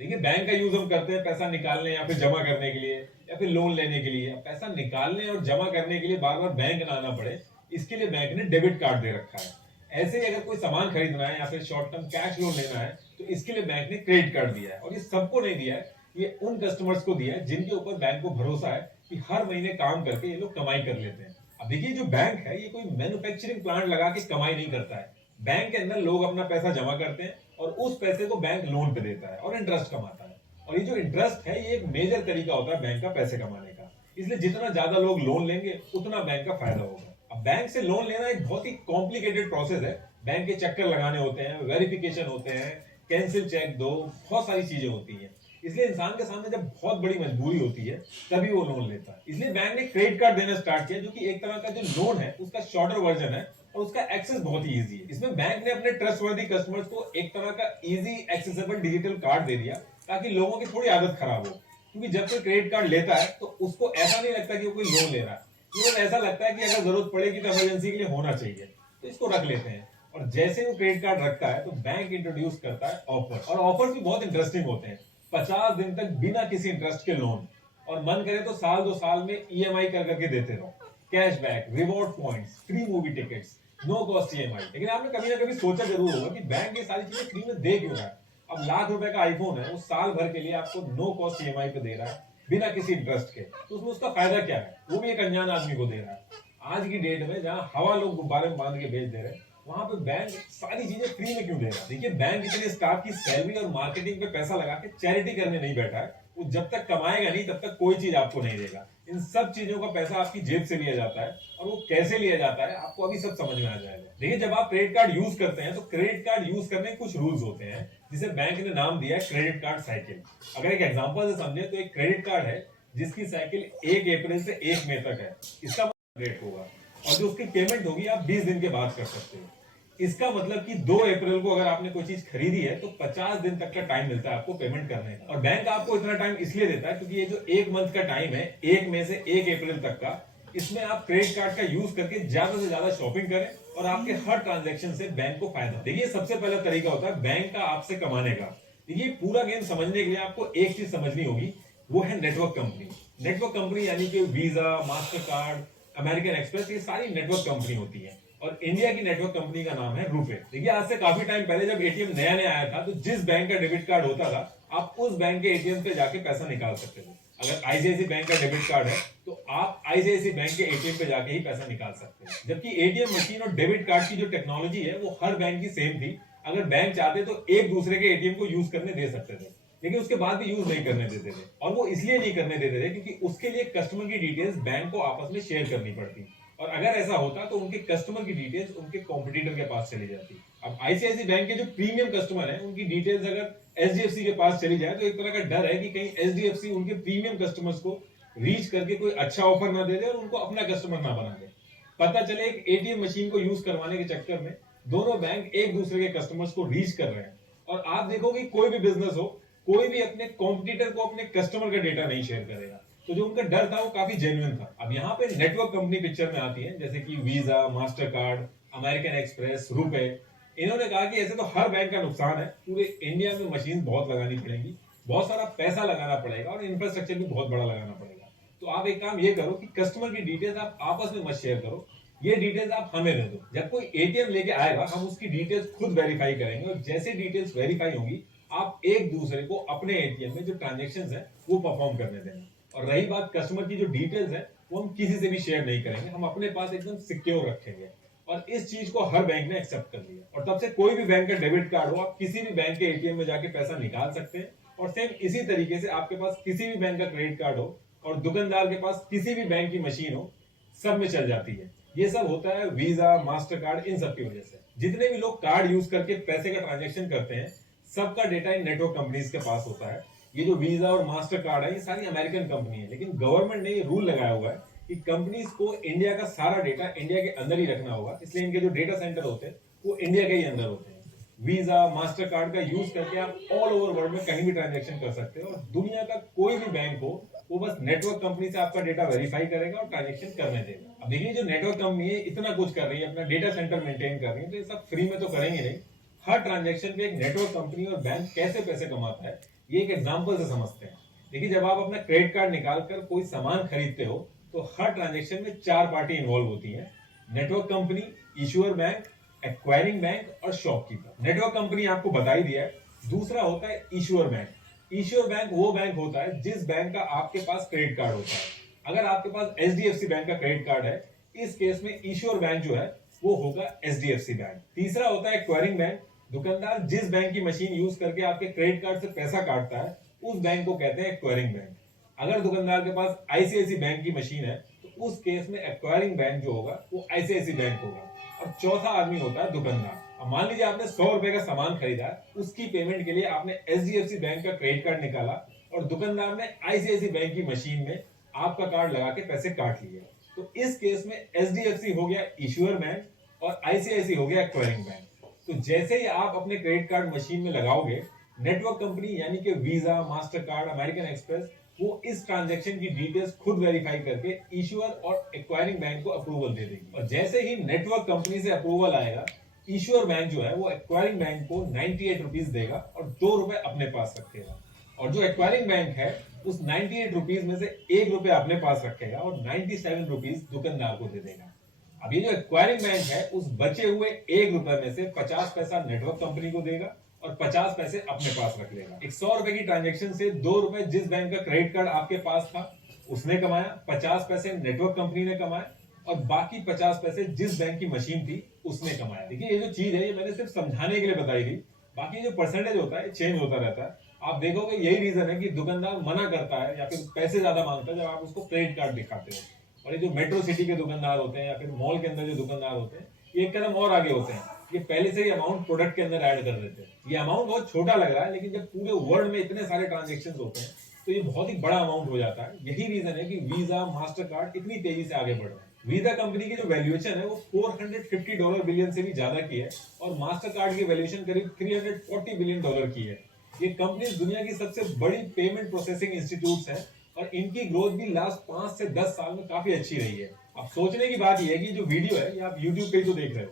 देखिए, बैंक का यूज हम करते हैं पैसा निकालने या फिर जमा करने के लिए या फिर लोन लेने के लिए। पैसा निकालने और जमा करने के लिए बार बार बैंक ना आना पड़े, इसके लिए बैंक ने डेबिट कार्ड दे रखा है। ऐसे ही अगर कोई सामान खरीदना है या फिर शॉर्ट टर्म कैश लोन लेना है तो इसके लिए बैंक ने क्रेडिट कार्ड दिया है। और ये सबको नहीं दिया है, ये उन कस्टमर्स को दिया है जिनके ऊपर बैंक को भरोसा है कि हर महीने काम करके ये लोग कमाई कर लेते हैं। अब देखिए, जो बैंक है ये कोई मैन्युफैक्चरिंग प्लांट लगा के कमाई नहीं करता है। बैंक के अंदर लोग अपना पैसा जमा करते हैं और उस पैसे को बैंक लोन पे देता है और इंटरेस्ट कमाता है। और ये जो इंटरेस्ट है ये एक मेजर तरीका होता है बैंक का पैसे कमाने का। इसलिए जितना ज्यादा लोग लोन लेंगे उतना बैंक का फायदा होगा। अब बैंक से लोन लेना एक बहुत ही कॉम्प्लिकेटेड प्रोसेस है। बैंक के चक्कर लगाने होते हैं, वेरिफिकेशन होते हैं, कैंसिल चेक दो, बहुत सारी चीजें होती हैं। इसलिए इंसान के सामने जब बहुत बड़ी मजबूरी होती है तभी वो लोन लेता है। इसलिए बैंक ने क्रेडिट कार्ड देना स्टार्ट किया जो कि एक तरह का जो लोन है उसका शॉर्टर वर्जन है और उसका एक्सेस बहुत ही ईजी है। इसमें बैंक ने अपने ट्रस्टवर्दी कस्टमर्स को एक तरह का ईजी एक्सेसिबल डिजिटल कार्ड दे दिया ताकि लोगों की थोड़ी आदत खराब हो। क्योंकि जब कोई क्रेडिट कार्ड लेता है तो उसको ऐसा नहीं लगता कि वो कोई लोन ले रहा है, केवल ऐसा लगता है कि अगर जरूरत पड़ेगी तो इमरजेंसी के लिए होना चाहिए, तो इसको रख लेते हैं। और जैसे वो क्रेडिट कार्ड रखता है तो बैंक इंट्रोड्यूस करता है ऑफर, और ऑफर्स भी बहुत इंटरेस्टिंग होते हैं। 50 दिन तक बिना किसी इंटरेस्ट के लोन, और मन करे तो साल 2 साल में ईएमआई कर करके देते रहो। Cashback, reward points, free movie tickets, no cost EMI. लेकिन आपने कभी ना कभी सोचा जरूर होगा कि बैंक ये सारी चीजें फ्री में दे क्यों रहा है? अब लाख रुपए का आईफोन है, वो साल भर के लिए आपको नो कॉस्ट ईएमआई पे दे रहा है बिना किसी इंटरेस्ट के, तो उसमें उसका फायदा क्या है? वो भी एक अनजान आदमी को दे रहा है। आज की डेट में जहां हवा लोग गुब्बारे में बांध के बेच दे रहे हैं, वहां पे बैंक सारी चीजें फ्री में क्यों दे रहा है? देखिए, बैंक इतने स्टाफ की सैलरी और मार्केटिंग पे पैसा लगा के चैरिटी करने नहीं बैठा है। वो जब तक कमाएगा नहीं तब तक कोई चीज आपको नहीं देगा। इन सब चीजों का पैसा आपकी जेब से लिया जाता है, और वो कैसे लिया जाता है आपको अभी सब समझ में आ जाएगा। देखिए, जब आप क्रेडिट कार्ड यूज करते हैं तो क्रेडिट कार्ड यूज करने के कुछ रूल्स होते हैं जिसे बैंक ने नाम दिया है क्रेडिट कार्ड साइकिल। अगर एक एग्जांपल से समझे तो एक क्रेडिट कार्ड है जिसकी साइकिल 1 अप्रैल से 1 मई तक है, इसका रेट होगा, और जो उसकी पेमेंट होगी आप 20 दिन के बाद कर सकते हो। इसका मतलब कि 2 अप्रैल को अगर आपने कोई चीज खरीदी है तो 50 दिन तक का टाइम मिलता है आपको पेमेंट करने का। और बैंक आपको इतना टाइम इसलिए देता है क्योंकि ये जो 1 मंथ का टाइम है, 1 मई से 1 अप्रैल तक का, इसमें आप क्रेडिट कार्ड का यूज करके ज्यादा से ज्यादा शॉपिंग करें और आपके हर ट्रांजैक्शन से बैंक को फायदा। देखिए, सबसे पहला तरीका होता है बैंक का आपसे कमाने का। देखिए, पूरा गेम समझने के लिए आपको एक चीज समझनी होगी, वो है नेटवर्क कंपनी। नेटवर्क कंपनी यानी कि visa, master card, American express, ये सारी नेटवर्क कंपनी होती है। और इंडिया की नेटवर्क कंपनी का नाम है रुपे। देखिए, आज से काफी टाइम पहले जब एटीएम नया नया आया था तो जिस बैंक का डेबिट कार्ड होता था आप उस बैंक के एटीएम पे जाके पैसा निकाल सकते थे। अगर आईसीआईसी बैंक का डेबिट कार्ड है तो आप आईसीआईसी बैंक के एटीएम पे जाके ही पैसा निकाल सकते हैं। जबकि एटीएम मशीन और डेबिट कार्ड की जो टेक्नोलॉजी है वो हर बैंक की सेम थी। अगर बैंक चाहते तो एक दूसरे के एटीएम को यूज करने दे सकते थे, लेकिन उसके बाद भी यूज नहीं करने देते थे। और वो इसलिए नहीं करने देते थे क्योंकि उसके लिए कस्टमर की डिटेल्स बैंक को आपस में शेयर करनी पड़ती, और अगर ऐसा होता तो उनके कस्टमर की डिटेल्स उनके कॉम्पिटिटर के पास चली जाती। अब आईसीआईसी बैंक के जो प्रीमियम कस्टमर हैं उनकी डिटेल्स अगर एचडीएफसी के पास चली जाए तो एक तरह का डर है कि कहीं एचडीएफसी उनके प्रीमियम कस्टमर्स को रीच करके कोई अच्छा ऑफर ना दे दे और उनको अपना कस्टमर ना बना दे। पता चले एक एटीएम मशीन को यूज करवाने के चक्कर में दोनों बैंक एक दूसरे के कस्टमर्स को रीच कर रहे हैं। और आप देखोगे कोई भी बिजनेस हो, कोई भी अपने कॉम्पिटिटर को अपने कस्टमर का डेटा नहीं शेयर करेगा। तो जो उनका डर था वो काफी जेन्युइन था। अब यहाँ पे नेटवर्क कंपनी पिक्चर में आती है, जैसे कि visa, master card, American express, RuPay. इन्होंने कहा कि ऐसे तो हर बैंक का नुकसान है, पूरे इंडिया में मशीन बहुत लगानी पड़ेगी, बहुत सारा पैसा लगाना पड़ेगा और इंफ्रास्ट्रक्चर भी बहुत बड़ा लगाना पड़ेगा। तो आप एक काम ये करो कि कस्टमर की डिटेल्स आप आपस में मत शेयर करो, ये डिटेल्स आप हमें दे दो। जब कोई एटीएम लेके आएगा हम उसकी डिटेल्स खुद वेरीफाई करेंगे और जैसे डिटेल्स वेरीफाई होंगी आप एक दूसरे को अपने एटीएम में जो ट्रांजेक्शन है वो परफॉर्म करने देंगे। और रही बात कस्टमर की जो डिटेल्स है वो हम किसी से भी शेयर नहीं करेंगे, हम अपने पास एकदम सिक्योर रखेंगे। और इस चीज को हर बैंक ने एक्सेप्ट कर लिया और तब से कोई भी बैंक का डेबिट कार्ड हो आप किसी भी बैंक के एटीएम में जाके पैसा निकाल सकते हैं। और सेम इसी तरीके से आपके पास किसी भी बैंक का क्रेडिट कार्ड हो और दुकानदार के पास किसी भी बैंक की मशीन हो, सब में चल जाती है। ये सब होता है वीजा, मास्टर कार्ड, इन सब की वजह से। जितने भी लोग कार्ड यूज करके पैसे का ट्रांजेक्शन करते हैं सबका डेटा इन नेटवर्क कंपनीज के पास होता है। ये जो वीजा और मास्टर कार्ड है ये सारी अमेरिकन कंपनी है, लेकिन गवर्नमेंट ने ये रूल लगाया हुआ है कि कंपनीज को इंडिया का सारा डेटा इंडिया के अंदर ही रखना होगा, इसलिए इनके जो डेटा सेंटर होते हैं वो इंडिया के ही अंदर होते हैं। वीजा, मास्टर कार्ड का यूज करके आप ऑल ओवर वर्ल्ड में कहीं भी ट्रांजेक्शन कर सकते हो और दुनिया का कोई भी बैंक हो वो बस नेटवर्क कंपनी से आपका डेटा वेरीफाई करेगा और ट्रांजेक्शन करने देगा। अब देखिए जो नेटवर्क कंपनी है इतना कुछ कर रही है, अपना डेटा सेंटर मेंटेन कर रही है, तो ये सब फ्री में तो करेंगे नहीं। हर ट्रांजेक्शन पे एक नेटवर्क कंपनी और बैंक कैसे पैसे कमाता है ये एक एग्जांपल से समझते हैं। देखिए जब आप अपना क्रेडिट कार्ड निकाल कर कोई सामान खरीदते हो तो हर ट्रांजेक्शन में 4 पार्टी इन्वॉल्व होती है, network company, issuer bank, acquiring bank और शॉपकीपर। नेटवर्क कंपनी आपको बता ही दिया है। दूसरा होता है इशूअर बैंक। इशूअर बैंक वो बैंक होता है जिस बैंक का आपके पास क्रेडिट कार्ड होता है। अगर आपके पास एचडीएफसी बैंक का क्रेडिट कार्ड है इस केस में इशूअर बैंक जो है वो होगा एचडीएफसी बैंक। तीसरा होता है एक्वायरिंग बैंक। दुकानदार जिस बैंक की मशीन यूज करके आपके क्रेडिट कार्ड से पैसा काटता है उस बैंक को कहते हैं एक्वायरिंग बैंक। अगर दुकानदार के पास आईसीआईसी बैंक की मशीन है तो उस केस में एक्वायरिंग बैंक जो होगा वो आईसीआईसी बैंक होगा। और चौथा आदमी होता है दुकानदार। अब मान लीजिए आपने 100 रुपए का सामान खरीदा, उसकी पेमेंट के लिए आपने एचडीएफसी बैंक का क्रेडिट कार्ड निकाला और दुकानदार ने आईसीआईसी बैंक की मशीन में आपका कार्ड लगा के पैसे काट लिए। तो इस केस में एचडीएफसी हो गया इशूअर बैंक और आईसीआईसी हो गया एक्वायरिंग बैंक। तो जैसे ही आप अपने क्रेडिट कार्ड मशीन में लगाओगे नेटवर्क कंपनी यानी कि visa, master card, American express वो इस ट्रांजैक्शन की डिटेल्स खुद वेरीफाई करके इशूअर और एक्वायरिंग बैंक को अप्रूवल दे देगी। और जैसे ही नेटवर्क कंपनी से अप्रूवल आएगा इशूअर बैंक जो है वो एक्वायरिंग बैंक को 98 रुपीज देगा और 2 रुपए अपने पास रखेगा। और जो एक्वायरिंग बैंक है उस 98 रुपीज में से 1 रुपए अपने पास रखेगा और 97 रुपीज दुकानदार को दे देगा। अब ये जो एक्वायरिंग बैंक है उस बचे हुए 1 रुपए में से 50 पैसा नेटवर्क कंपनी को देगा और 50 पैसे अपने पास रख लेगा। 100 रुपए की ट्रांजेक्शन से 2 रुपए जिस बैंक का क्रेडिट कार्ड आपके पास था उसने कमाया, 50 पैसे नेटवर्क कंपनी ने कमाए और बाकी 50 पैसे जिस बैंक की मशीन थी उसने कमाया। देखिए ये जो चीज है ये मैंने सिर्फ समझाने के लिए बताई थी, बाकी जो परसेंटेज होता है चेंज होता रहता है। आप देखोगे यही रीजन है कि दुकानदार मना करता है या फिर पैसे ज्यादा मांगता है जब आप उसको क्रेडिट कार्ड दिखाते हो। और ये जो मेट्रो सिटी के दुकानदार होते हैं या फिर मॉल के अंदर जो दुकानदार होते हैं ये एक कदम और आगे होते हैं, ये पहले से ही अमाउंट प्रोडक्ट के अंदर ऐड कर देते हैं। ये अमाउंट बहुत छोटा लग रहा है लेकिन जब पूरे वर्ल्ड में इतने सारे ट्रांजेक्शन होते हैं तो ये बहुत ही बड़ा अमाउंट हो जाता है। यही रीजन है कि वीजा, मास्टर कार्ड इतनी तेजी से आगे बढ़ रहे हैं। वीजा कंपनी की जो वैल्यूएशन है वो $450 बिलियन से भी ज्यादा की है और मास्टर कार्ड की वैल्यूएशन करीब $340 बिलियन की है। ये कंपनी दुनिया की सबसे बड़ी पेमेंट प्रोसेसिंग इंस्टीट्यूट है और इनकी ग्रोथ भी लास्ट 5 से 10 साल में काफी अच्छी रही है। अब सोचने की बात यह है कि जो वीडियो है ये आप यूट्यूब पे तो देख रहे हो,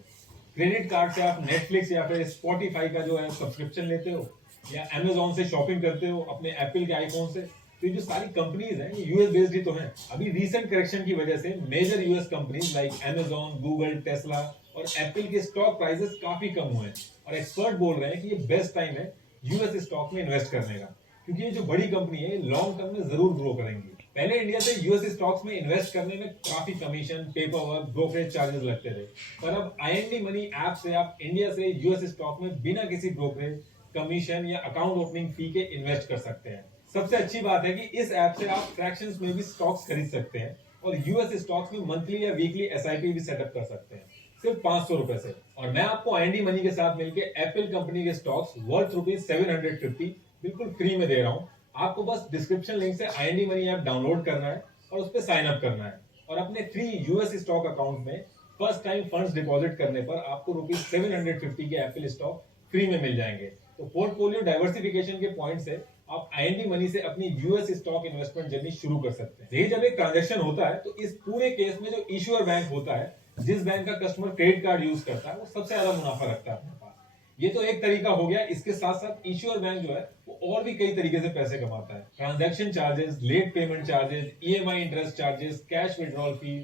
क्रेडिट कार्ड से आप नेटफ्लिक्स या फिर स्पॉटिफाई का जो है सब्सक्रिप्शन लेते हो या अमेजोन से शॉपिंग करते हो अपने एप्पल के आईफोन से, तो ये जो सारी कंपनीज हैं ये यूएस बेस्ड ही तो हैं। अभी रीसेंट करेक्शन की वजह से major US companies like Amazon, Google, Tesla और एप्पल के स्टॉक प्राइसेस काफी कम हुए हैं और एक्सपर्ट बोल रहे हैं कि ये बेस्ट टाइम है यूएस स्टॉक में इन्वेस्ट करने का, क्योंकि ये जो बड़ी कंपनी है लॉन्ग टर्म में जरूर ग्रो करेंगी। पहले इंडिया से यूएस स्टॉक्स में इन्वेस्ट करने में काफी commission, paper work, brokerage charges लगते थे, पर अब IND मनी ऐप से आप इंडिया से यूएस स्टॉक में बिना किसी ब्रोकरेज, कमीशन या अकाउंट ओपनिंग फी के इन्वेस्ट कर सकते हैं। सबसे अच्छी बात है कि इस ऐप से आप फ्रैक्शंस में भी स्टॉक्स खरीद सकते हैं और यूएस स्टॉक्स में मंथली या वीकली SIP भी सेटअप कर सकते हैं सिर्फ 500 रुपए से। और मैं आपको IND मनी के साथ मिलकर एप्पल कंपनी के स्टॉक्स वर्थ ₹750 बिल्कुल फ्री में दे रहा हूँ। आपको बस डिस्क्रिप्शन लिंक से IND मनी ऐप डाउनलोड करना है और उस पर साइन अप करना है और अपने फ्री यूएस स्टॉक अकाउंट में फर्स्ट टाइम फंड्स डिपॉजिट करने पर आपको ₹750 के एप्पल स्टॉक फ्री में मिल जाएंगे। तो पोर्टफोलियो डाइवर्सिफिकेशन के पॉइंट से आप IND मनी से अपनी यूएस स्टॉक इन्वेस्टमेंट जर्नी शुरू कर सकते हैं। यही जब एक ट्रांजेक्शन होता है तो इस पूरे केस में जो इशूअर बैंक होता है, जिस बैंक का कस्टमर क्रेडिट कार्ड यूज करता है, वो सबसे ज्यादा मुनाफा रखता है अपने पास। ये तो एक तरीका हो गया। इसके साथ साथ इशूअर बैंक जो है वो और भी कई तरीके से पैसे कमाता है। Transaction charges, late payment charges, EMI interest charges, cash withdrawal fee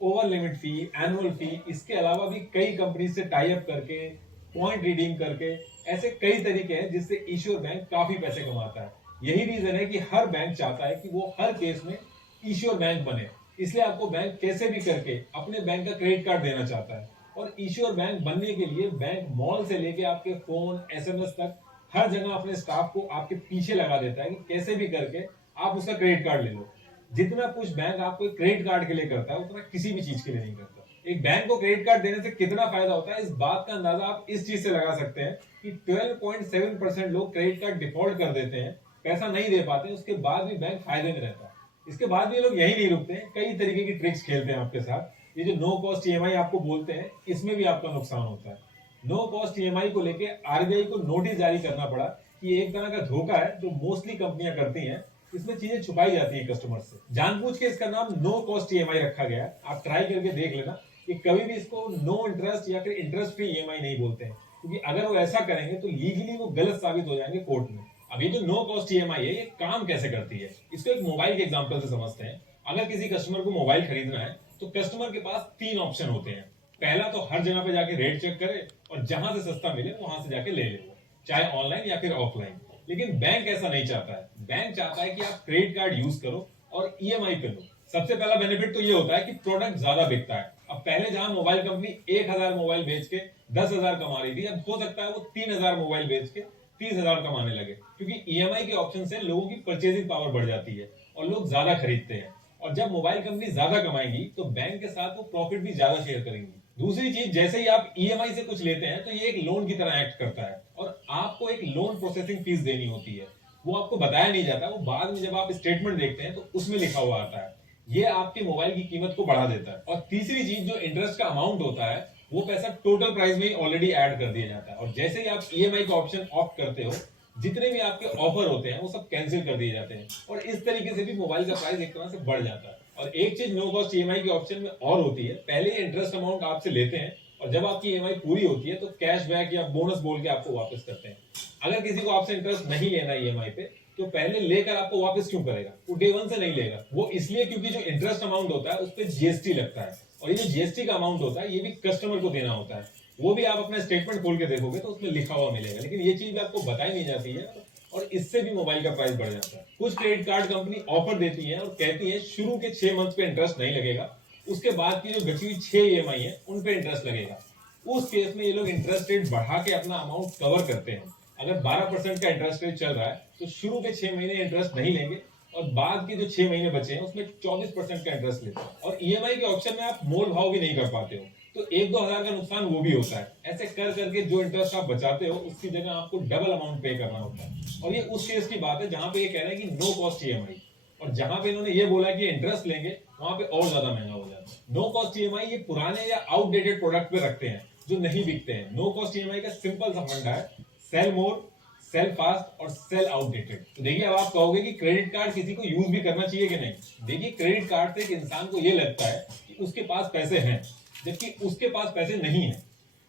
over limit fee, annual fee, इसके अलावा भी कई कंपनी से टाई अप करके, पॉइंट रिडीम करके, ऐसे कई तरीके हैं जिससे इश्योर बैंक काफी पैसे कमाता है। यही रीजन है कि हर बैंक चाहता है कि वो हर केस में इश्योर बैंक बने। इसलिए आपको बैंक कैसे भी करके अपने बैंक का क्रेडिट कार्ड देना चाहता है। और इश्योर बैंक बनने के लिए बैंक मॉल से लेके आपके फोन, एसएमएस तक हर जगह अपने स्टाफ को आपके पीछे लगा देता है कि कैसे भी करके आप उसका क्रेडिट कार्ड ले लो। जितना कुछ बैंक आपको क्रेडिट कार्ड के लिए करता है उतना किसी भी चीज के लिए नहीं करता। एक बैंक को क्रेडिट कार्ड देने से कितना फायदा होता है, इस बात का अंदाजा आप इस चीज से लगा सकते हैं कि 12.7% लोग क्रेडिट कार्ड डिफॉल्ट कर देते हैं, पैसा नहीं दे पाते, उसके बाद भी बैंक फायदे में रहता है। इसके बाद भी लोग यही नहीं रुकते हैं, कई तरीके की ट्रिक्स खेलते हैं आपके साथ। ये जो नो कॉस्ट ईएमआई आपको बोलते हैं, इसमें भी आपका नुकसान होता है। नो कॉस्ट ईएमआई को लेके आरबीआई को नोटिस जारी करना पड़ा कि ये एक तरह का धोखा है जो मोस्टली कंपनियां करती हैं। इसमें चीजें छुपाई जाती है कस्टमर से, जानबूझ के इसका नाम नो कॉस्ट ईएमआई रखा गया है। आप ट्राई करके देख लेना कि कभी भी इसको नो इंटरेस्ट या फिर इंटरेस्ट फ्री ईएमआई नहीं बोलते हैं, क्योंकि अगर वो ऐसा करेंगे तो लीगली वो गलत साबित हो जाएंगे कोर्ट में। अब ये जो नो कॉस्ट ईएमआई है, ये काम कैसे करती है, इसको एक मोबाइल के एग्जांपल से समझते हैं। अगर किसी कस्टमर को मोबाइल खरीदना है तो कस्टमर के पास 3 ऑप्शन होते हैं। पहला तो हर जगह पे जाके रेट चेक करे और जहां से सस्ता मिले वहां से जाके ले ले, चाहे ऑनलाइन या फिर ऑफलाइन। लेकिन बैंक ऐसा नहीं चाहता है। बैंक चाहता है कि आप क्रेडिट कार्ड यूज करो और ईएमआई पे लो। सबसे पहला बेनिफिट तो ये होता है कि प्रोडक्ट ज्यादा बिकता है। अब पहले जहां मोबाइल कंपनी 1000 मोबाइल बेच के 10,000 कमा रही थी, अब हो सकता है वो 3000 मोबाइल बेच के 30,000 कमाने लगे, क्योंकि ईएमआई के ऑप्शन से लोगों की परचेजिंग पावर बढ़ जाती है और लोग ज्यादा खरीदते हैं। और जब मोबाइल कंपनी ज्यादा कमाएंगी तो बैंक के साथ वो प्रॉफिट भी ज्यादा शेयर करेंगी। दूसरी चीज, जैसे ही आप ईएमआई से कुछ लेते हैं तो ये एक लोन की तरह एक्ट करता है और आपको एक लोन प्रोसेसिंग फीस देनी होती है। वो आपको बताया नहीं जाता, वो बाद में जब आप स्टेटमेंट देखते हैं तो उसमें लिखा हुआ आता है। ये आपके मोबाइल की कीमत को बढ़ा देता है। और तीसरी चीज, जो इंटरेस्ट का अमाउंट होता है वो पैसा टोटल प्राइस में ही ऑलरेडी ऐड कर दिया जाता है। और जैसे ही आप ईएमआई का ऑप्शन ऑप्ट करते हो, जितने भी आपके ऑफर होते हैं वो सब कैंसिल कर दिए जाते हैं और इस तरीके से भी मोबाइल का प्राइस एक तरह से बढ़ जाता है। और एक चीज नो कॉस्ट ईएमआई के ऑप्शन में और होती है, पहले ये इंटरेस्ट अमाउंट आपसे लेते हैं और जब आपकी ईएमआई पूरी होती है तो कैशबैक या बोनस बोल के आपको वापस करते हैं। अगर किसी को आपसे इंटरेस्ट नहीं लेना ईएमआई पे तो पहले लेकर आपको वापस क्यों करेगा, वो डे 1 से नहीं लेगा। वो इसलिए क्योंकि जो इंटरेस्ट अमाउंट होता है उस पर जीएसटी लगता है और ये जो जीएसटी का अमाउंट होता है ये भी कस्टमर को देना होता है। वो भी आप अपना स्टेटमेंट खोल के देखोगे तो उसमें लिखा हुआ मिलेगा, लेकिन ये चीज आपको बताई नहीं जाती है और इससे भी मोबाइल का प्राइस बढ़ जाता है। कुछ क्रेडिट कार्ड कंपनी ऑफर देती है और कहती है शुरू के 6 मंथ पे इंटरेस्ट नहीं लगेगा, उसके बाद की जो बची हुई 6 ईएमआई है उन पे इंटरेस्ट लगेगा। उस केस में ये लोग इंटरेस्ट रेट बढ़ा के अपना अमाउंट कवर करते हैं। अगर 12% का इंटरेस्ट रेट चल रहा है तो शुरू के 6 महीने इंटरेस्ट नहीं लेंगे और बाद के जो 6 महीने बचे हैं उसमें 24% का इंटरेस्ट लेते हैं। और ईएमआई के ऑप्शन में आप मोल भाव भी नहीं कर पाते हो तो 1-2 हजार का नुकसान वो भी होता है। ऐसे कर करके जो इंटरेस्ट आप बचाते हो उसकी जगह आपको डबल अमाउंट पे करना होता है। और ये उस केस की बात है जहां पे ये कह रहे हैं कि नो कॉस्ट ईएमआई, और जहां पे इन्होंने ये बोला कि इंटरेस्ट लेंगे वहां पे और ज्यादा महंगा हो जाता है। नो कॉस्ट ईएमआई ये पुराने या आउटडेटेड प्रोडक्ट पे रखते हैं जो नहीं बिकते हैं। नो कॉस्ट ईएमआई का सिंपल सा फंडा है, सेल मोर, सेल फास्ट और सेल आउटडेटेड। तो देखिए, अब आप कहोगे कि क्रेडिट कार्ड किसी को यूज भी करना चाहिए कि नहीं। देखिए, क्रेडिट कार्ड से एक इंसान को ये लगता है कि उसके पास पैसे हैं, जबकि उसके पास पैसे नहीं है।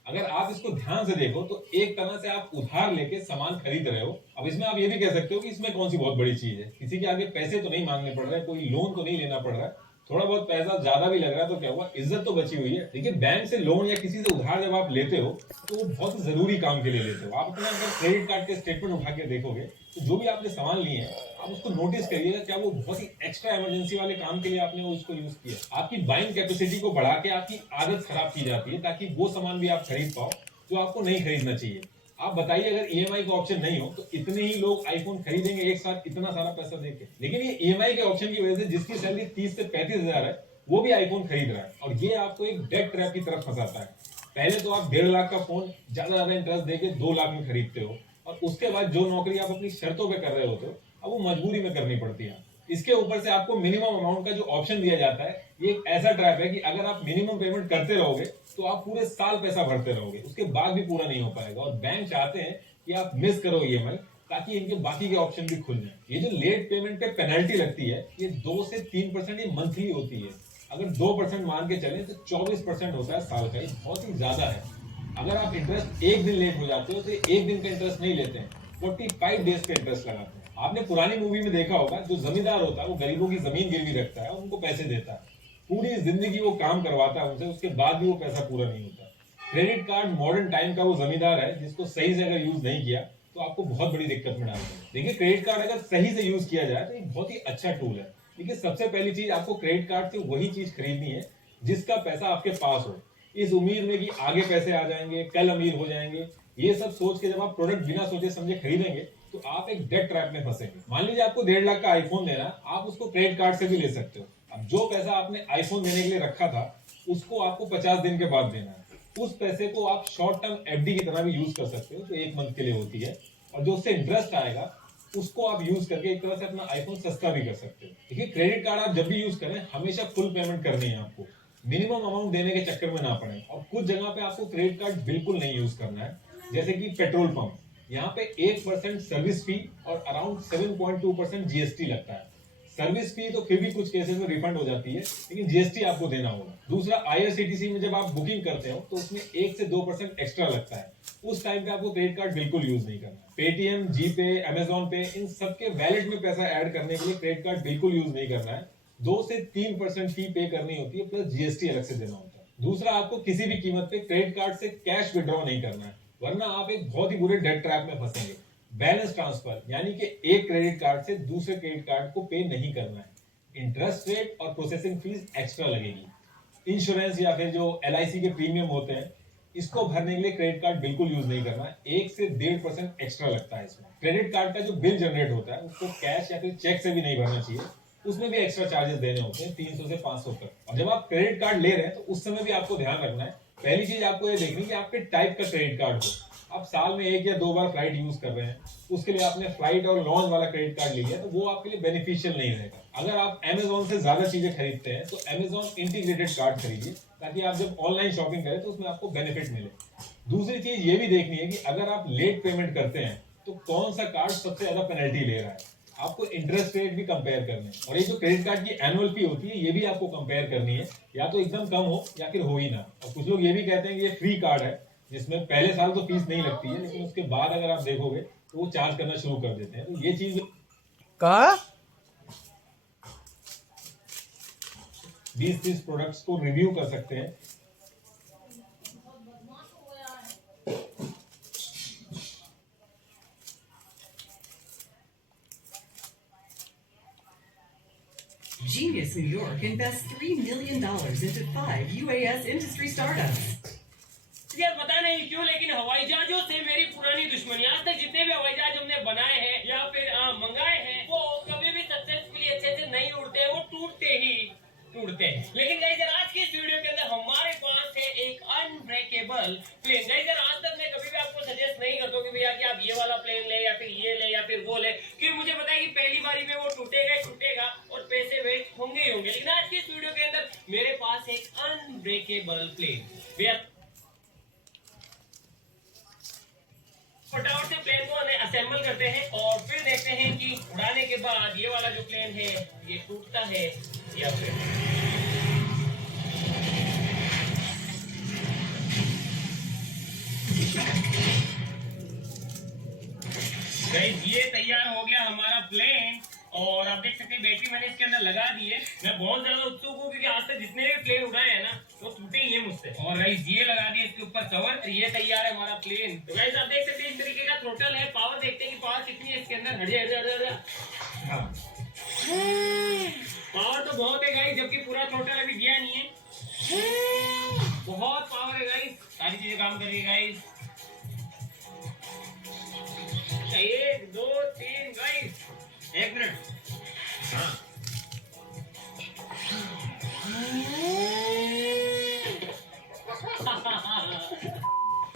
अगर आप इसको ध्यान से देखो तो एक तरह से आप उधार लेके सामान खरीद रहे हो। अब इसमें आप ये भी कह सकते हो कि इसमें कौन सी बहुत बड़ी चीज है, किसी के आगे पैसे तो नहीं मांगने पड़ रहे, कोई लोन तो नहीं लेना पड़ रहा है, थोड़ा बहुत पैसा ज्यादा भी लग रहा है तो क्या हुआ, इज्जत तो बची हुई है। लेकिन बैंक से लोन या किसी से उधार जब आप लेते हो तो वो बहुत जरूरी काम के लिए लेते हो। आप अपना अगर क्रेडिट कार्ड के स्टेटमेंट उठा के देखोगे तो जो भी आपने सामान लिए हैं आप उसको नोटिस करिएगा, क्या वो बहुत ही एक्स्ट्रा इमरजेंसी वाले काम के लिए आपने वो उसको यूज किया। आपकी बाइंग कैपेसिटी को बढ़ा के आपकी आदत खराब की जाती है ताकि वो सामान भी आप खरीद पाओ जो आपको नहीं खरीदना चाहिए। आप बताइए, अगर ईएमआई का ऑप्शन नहीं हो तो इतने ही लोग आईफोन खरीदेंगे एक साथ इतना सारा पैसा देके। लेकिन ये ईएमआई के ऑप्शन की वजह से जिसकी सैलरी 30 से 35 हजार है वो भी आईफोन खरीद रहा है और ये आपको एक डेट ट्रैप की तरफ फंसाता है। पहले तो आप 1.5 लाख का फोन ज्यादा इंटरेस्ट देके 2 लाख में खरीदते हो और उसके बाद जो नौकरी आप अपनी शर्तों पे कर रहे होते हो अब वो मजबूरी में करनी पड़ती है। इसके ऊपर से आपको मिनिमम अमाउंट का जो ऑप्शन दिया जाता है ये एक ऐसा ट्रैप है कि अगर आप मिनिमम पेमेंट करते रहोगे तो आप पूरे साल पैसा भरते रहोगे, उसके बाद भी पूरा नहीं हो पाएगा। और बैंक चाहते हैं कि आप मिस करो ईएमआई ताकि इनके बाकी के ऑप्शन भी खुल जाए। ये जो लेट पेमेंट पे पेनल्टी लगती है ये 2 से 3% ये मंथली होती है। अगर 2% मान के चलें तो 24% होता है साल का, ये बहुत ही ज्यादा है। अगर आप इंटरेस्ट एक दिन लेट हो जाते हो तो एक दिन का इंटरेस्ट नहीं लेते हैं, 45 डेज का इंटरेस्ट लगाते हैं। आपने पुरानी मूवी में देखा होगा जो जमींदार होता है वो गरीबों की जमीन गिरवी रखता है और उनको पैसे देता है। पूरी जिंदगी वो काम करवाता है उनसे, उसके बाद भी वो पैसा पूरा नहीं होता। क्रेडिट कार्ड मॉडर्न टाइम का वो जमींदार है जिसको सही से अगर यूज नहीं किया तो आपको बहुत बड़ी दिक्कत में डालता है। देखिए, क्रेडिट कार्ड अगर सही से यूज किया जाए तो ये बहुत ही अच्छा टूल है। देखिए, सबसे पहली चीज, आपको क्रेडिट कार्ड से वही चीज खरीदनी है जिसका पैसा आपके पास हो, इस उम्मीद में कि आगे पैसे आ जाएंगे, कल अमीर हो जाएंगे। ये सब सोच के जब आप प्रोडक्ट बिना सोचे समझे खरीदेंगे तो आप एक डेट ट्रैप में फंसेंगे। मान लीजिए आपको 1.5 लाख का आईफोन देना, आप उसको क्रेडिट कार्ड से भी ले सकते हो। अब जो पैसा आपने आईफोन देने के लिए रखा था उसको आपको 50 दिन के बाद देना है। उस पैसे को आप शॉर्ट टर्म एफडी की तरह भी यूज कर सकते हो, जो 1 मंथ के लिए होती है, और जो उससे इंटरेस्ट आएगा उसको आप यूज करके एक तरह से अपना आईफोन सस्ता भी कर सकते हो। देखिए, क्रेडिट कार्ड आप जब भी यूज करें हमेशा फुल पेमेंट करनी है आपको, मिनिमम अमाउंट देने के चक्कर में ना पड़े। और कुछ जगह पे आपको क्रेडिट कार्ड बिल्कुल नहीं यूज करना है, जैसे कि पेट्रोल पंप, यहाँ पे 1% सर्विस फी और अराउंड 7.2% जीएसटी लगता है। सर्विस फी तो फिर भी कुछ केसेस में रिफंड हो जाती है, लेकिन जीएसटी आपको देना होगा। दूसरा, आईआरसीटीसी में जब आप बुकिंग करते हो तो उसमें 1 से 2% एक्स्ट्रा लगता है, उस टाइम पे आपको क्रेडिट कार्ड बिल्कुल यूज नहीं करना। पेटीएम, जीपे, अमेजॉन पे, इन सबके वैलेट में पैसा ऐड करने के लिए क्रेडिट कार्ड बिल्कुल यूज नहीं करना है। 2 से 3% फी पे करनी होती है, प्लस जीएसटी अलग से देना होता है। दूसरा, आपको किसी भी कीमत पे क्रेडिट कार्ड से कैश विड्रॉ नहीं करना है, वरना आप एक बहुत ही बुरे डेट ट्रैप में फंसेंगे। बैलेंस ट्रांसफर, यानी कि एक क्रेडिट कार्ड से दूसरे क्रेडिट कार्ड को पे नहीं करना है। इंटरेस्ट रेट और प्रोसेसिंग फीस एक्स्ट्रा लगेगी। इंश्योरेंस या फिर जो एलआईसी के प्रीमियम होते हैं, इसको भरने के लिए क्रेडिट कार्ड बिल्कुल यूज नहीं करना है, 1 से 1.5% एक्स्ट्रा लगता है इसमें। क्रेडिट कार्ड का जो बिल जनरेट होता है उसको कैश या फिर चेक से भी नहीं भरना चाहिए, उसमें भी एक्स्ट्रा चार्जेस देने होते हैं 300 से 500 तक। और जब आप क्रेडिट कार्ड ले रहे हैं तो उस समय भी आपको ध्यान रखना है, पहली चीज आपको ये देखनी कि आपके टाइप का क्रेडिट कार्ड हो। आप साल में 1 या 2 बार फ्लाइट यूज कर रहे हैं, उसके लिए आपने फ्लाइट और लॉन्च वाला क्रेडिट कार्ड लिया है, तो वो आपके लिए बेनिफिशियल नहीं रहेगा। अगर आप अमेजोन से ज्यादा चीजें खरीदते हैं तो अमेजोन इंटीग्रेटेड कार्ड खरीदिए, ताकि आप जब ऑनलाइन शॉपिंग करें तो उसमें आपको बेनिफिट मिले। दूसरी चीज ये भी देखनी है कि अगर आप लेट पेमेंट करते हैं तो कौन सा कार्ड सबसे ज्यादा पेनल्टी ले रहा है, आपको इंटरेस्ट रेट भी कंपेयर करने हैं। और ये जो क्रेडिट कार्ड की एनुअल फी होती है ये भी आपको कंपेयर करनी है, या तो एकदम कम हो या फिर हो ही ना। और कुछ लोग ये भी कहते हैं कि ये फ्री कार्ड है, जिसमें पहले साल तो फीस नहीं लगती है, लेकिन उसके बाद अगर आप देखोगे तो वो चार्ज करना शुरू कर देते हैं। तो ये चीज कहा 20-30 प्रोडक्ट्स को रिव्यू कर सकते हैं। Genius New York invests $3 million into 5 UAS industry startups. यार पता नहीं क्यों, लेकिन हवाई जहाजों से मेरी पुरानी दुश्मनी, आज तक जितने भी हवाई जहाज हमने बनाए हैं या फिर मंगाए हैं वो कभी भी सक्सेसफुली अच्छे से नहीं उड़ते, वो टूटते ही टूटते हैं। लेकिन गाइस यार, आज की इस वीडियो के अंदर हमारे पास है एक अनब्रेकेबल प्लेन। गाइस यार, आज तक मैं कभी भी आपको सजेस्ट नहीं करता कि भैया कि आप ये वाला प्लेन ले या फिर ये ले या फिर वो ले, क्योंकि मुझे पता है कि पहली बारी में वो टूटेगा और पैसे वेस्ट होंगे ही होंगे। लेकिन आज की इस वीडियो के अंदर मेरे पास एक अनब्रेकेबल प्लेन। भैया फटाफट से प्लेन को असेंबल करते हैं और फिर देखते हैं कि उड़ाने के बाद ये वाला जो प्लेन है ये टूटता है या फिर गाइस ये तैयार हो गया हमारा प्लेन। और आप देख सकते हैं बैटरी मैंने इसके अंदर लगा दी है। मैं बहुत ज्यादा उत्सुक हूँ क्योंकि आज तक जितने भी प्लेन उड़ाए हैं ना वो टूटे ही है मुझसे। और गाइस ये लगा दिया इसके ऊपर कवर, ये तैयार है हमारा प्लेन। तो गाइस आप देख सकते हैं इस तरीके का थ्रोटल है। पावर देखते हैं कि पावर कितनी है इसके अंदर। हट हाँ, पावर तो बहुत है गाइस, जबकि पूरा थ्रोटल अभी दिया नहीं है। बहुत पावर है गाइस, सारी चीजें काम कर रही है गाइस। 1 2 3 guys, 1 minute. हाँ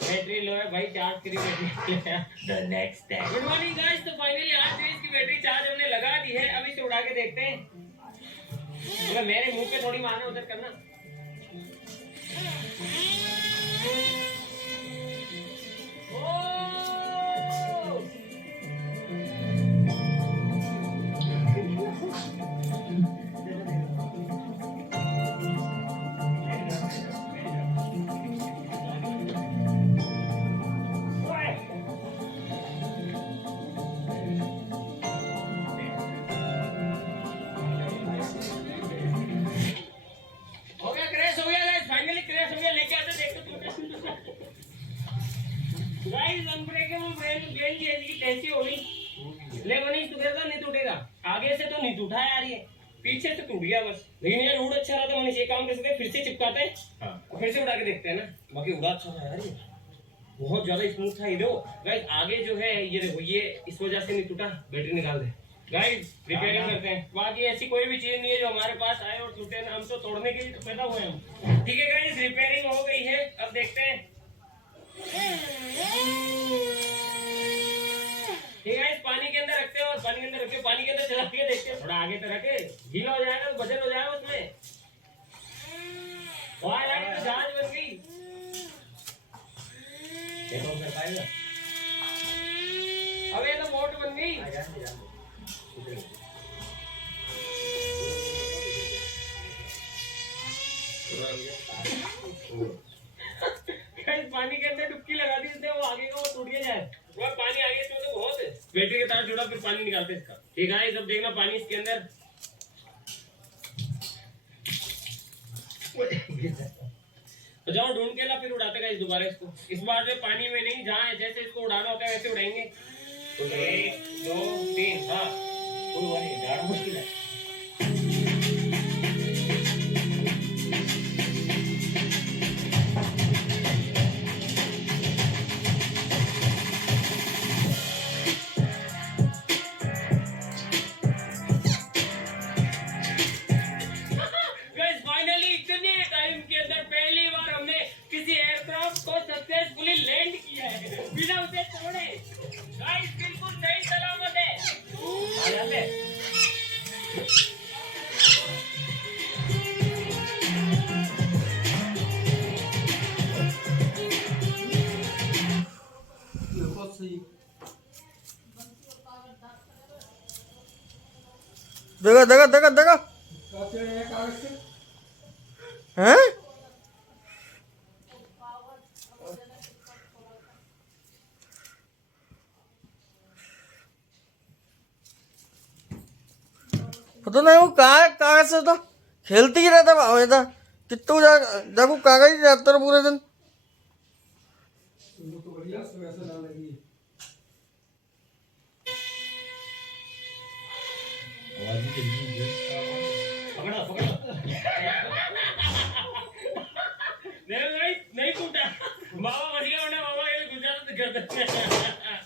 बैटरी लो है भाई, चार्ज करी battery. The next day. Good morning guys, तो फाइनली आज जो इसकी बैटरी चार्ज हमने लगा दी है। अब इसे उड़ा के देखते हैं। मतलब मेरे मुंह पे थोड़ी मारना, उधर करना। गाइस अनब्रेकेबल ब्रेन की ऐसी कैसी होगी। ले मनीष टूटेगा नहीं टूटेगा, आगे से तो नहीं टूटा यार, ये पीछे से टूट गया बस। लेकिन ये रूट अच्छा रहा था मनीष, ये काम कर सकते हैं, फिर से चिपकाते हैं, फिर से उड़ा के देखते हैं ना। बाकी उड़ा अच्छा था यार, ये बहुत ज्यादा स्मूथ था। ये देखो गाइस आगे जो है ये देखो, ये इस वजह से नहीं टूटा, बैटरी निकाल दे गाइस, रिपेयरिंग करते हैं। बाकी ऐसी कोई भी चीज नहीं है जो हमारे पास आए और टूटे ना, हम तो तोड़ने के लिए तो पैदा हुए हम। ठीक है गाइस, रिपेयरिंग हो गई है, अब देखते हैं। ठीक है, पानी के अंदर रखते हैं और पानी के अंदर रखे, पानी के अंदर चला के देखते हैं। थोड़ा आगे तो रखे, गीला हो जाएगा तो वजन हो जाएगा उसमें। वहां लगी तो जहाज बन गई, देखो कर पाएगा। अब ये तो बोट बन गई। पानी के अंदर डुबकी लगा दी इसने, वो आगे का वो टूट गया जाए। वो पानी आगे इसमें तो बहुत है, बैटरी के तार जुड़ा, फिर पानी निकालते इसका। ठीक है, सब देखना पानी इसके अंदर। तो जाओ ढूंढ के ला, फिर उड़ाते गए दोबारा इसको। इस बार जो पानी में नहीं, जहाँ जैसे इसको उड़ाना होता है वैसे उड़ाएंगे। 1 2 3 हाँ, कोई मुश्किल है। देखो देखो देखो देखो हैं, पता नहीं वो कागज से तो खेलती ही रहता भाव था। कितू देखो कागज ही रहता रहा पूरे दिन। पकड़ो पकड़ो नहीं टूटा, बाबा बच गया, वरना बाबा ये गुजरात कर देते।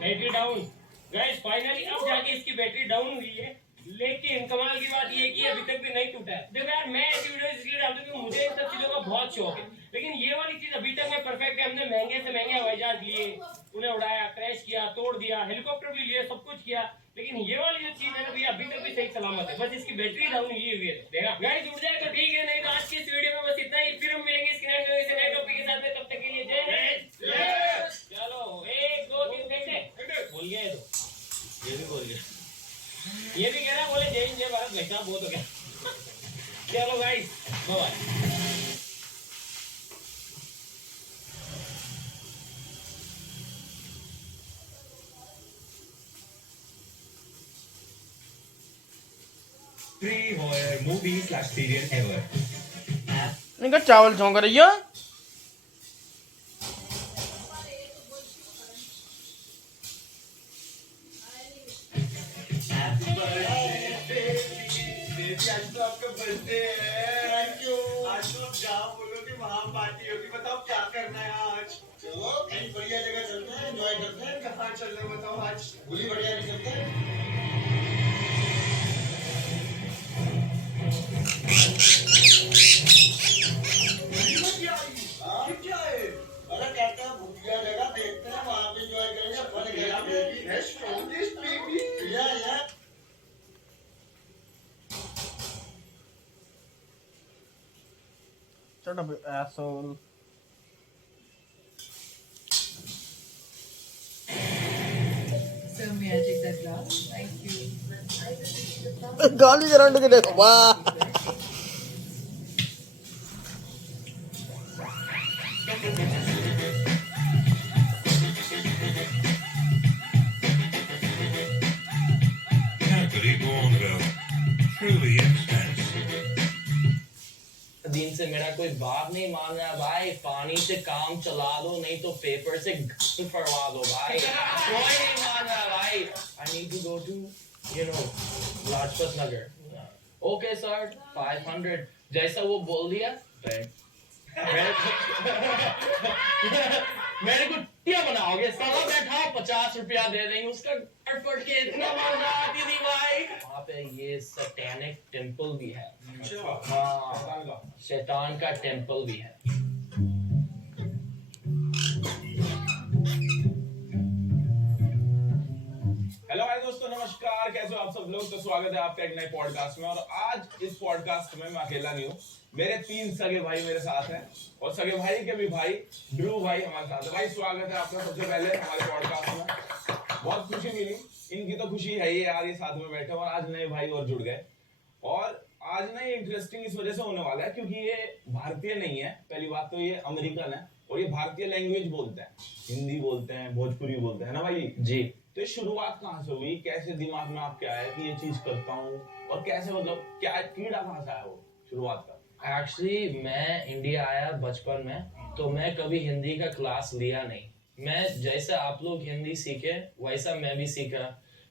बैटरी डाउन गाइस, फाइनली अब जाके इसकी बैटरी डाउन हुई है। लेकिन कमाल की बात ये है कि अभी तक भी नहीं टूटा है। देखो यार, मैं ऐसी वीडियो इसलिए डालता हूं क्योंकि मुझे इन सब चीजों का बहुत शौक है, लेकिन ये वाली चीज अभी तक मैं परफेक्ट है। हमने महंगे से महंगे हवाई जहाज लिए, उन्हें उड़ाया, क्रैश किया, तोड़ दिया, हेलीकॉप्टर भी लिए, सब कुछ किया, लेकिन ये वाली जो चीज है ना भैया अभी तक भी सही सलामत है। बस इसकी बैटरी डाउन हुई हुई है। देखा गाइस, उड़ जाए तो ठीक है, नहीं तो आज की इस वीडियो में बस इतना ही। फिर हम मिलेंगे इसके नए टॉपिक के साथ में, तब तक के लिए जय हिंद। चलो 1 2 3 फेंकते, बोल गया ये तो, ये भी बोल गया, ये भी कह रहा बोले जय हिंद जय भारत, वैसा बहुत हो गया। चलो guys bye bye. Free horror movie/serial ever. इनका चावल छौंक रही है। आपका बर्थडे है, आज तो आप जहाँ बोलोगे वहाँ पार्टी होगी। बताओ क्या करना है आज? चलो कहीं बढ़िया जगह चलते हैं, एंजॉय करते हैं। कहाँ चल रहे बताओ आज? भूली बढ़िया नहीं चलते हैं। क्या है? अरे कहते हैं भूतिया जगह देखते हैं, वहाँ पे एंजॉय करेंगे। फन करेंगे। Strongest baby. या Shut up, asshole. So may I take that glass? Thank you. गाली करंट के देखो वाह Happily Bourneville. Truly intense. दिन से मेरा कोई बात नहीं मान रहा भाई, पानी से काम चला दो नहीं तो पेपर से फड़वा दो भाई, कोई नहीं मान रहा भाई। I need to go to, you know, Lajpat Nagar. Okay sir, 500 जैसा वो बोल दिया मेरे को टिया बनाओगे, साला बैठा 50 रुपया दे देंगे, उसका फट के इतना मजा आती थी भाई। वहाँ पे ये सैटेनिक टेम्पल भी है, हाँ शैतान का टेम्पल भी है। हेलो भाई दोस्तों, नमस्कार, कैसे हो आप सब लोग। तो स्वागत है आपका एक नए पॉडकास्ट में। और आज इस पॉडकास्ट में मैं अकेला नहीं हूँ, मेरे 3 सगे भाई मेरे साथ हैं और सगे भाई के भी भाई ध्रुव भाई हमारे साथ है। भाई स्वागत है आपका सबसे पहले हमारे पॉडकास्ट में। बहुत खुशी मिली, इनकी तो खुशी है ही यार, ये साथ में बैठे और आज नए भाई और जुड़ गए। और आज ना ये इंटरेस्टिंग इस वजह से होने वाला है क्योंकि ये भारतीय नहीं है, पहली बात तो ये अमेरिकन है और ये भारतीय लैंग्वेज बोलते हैं, हिंदी बोलते हैं, भोजपुरी बोलते हैं ना भाई जी। तो शुरुआत कहाँ से हुई, कैसे दिमाग में आपके आया कि ये चीज करता हूँ और कैसे, मतलब क्या कीड़ा कहाँ से आया वो शुरुआत का? एक्चुअली मैं इंडिया आया बचपन में, तो मैं कभी हिंदी का क्लास लिया नहीं। मैं जैसे आप लोग हिंदी सीखे वैसा मैं भी सीखा,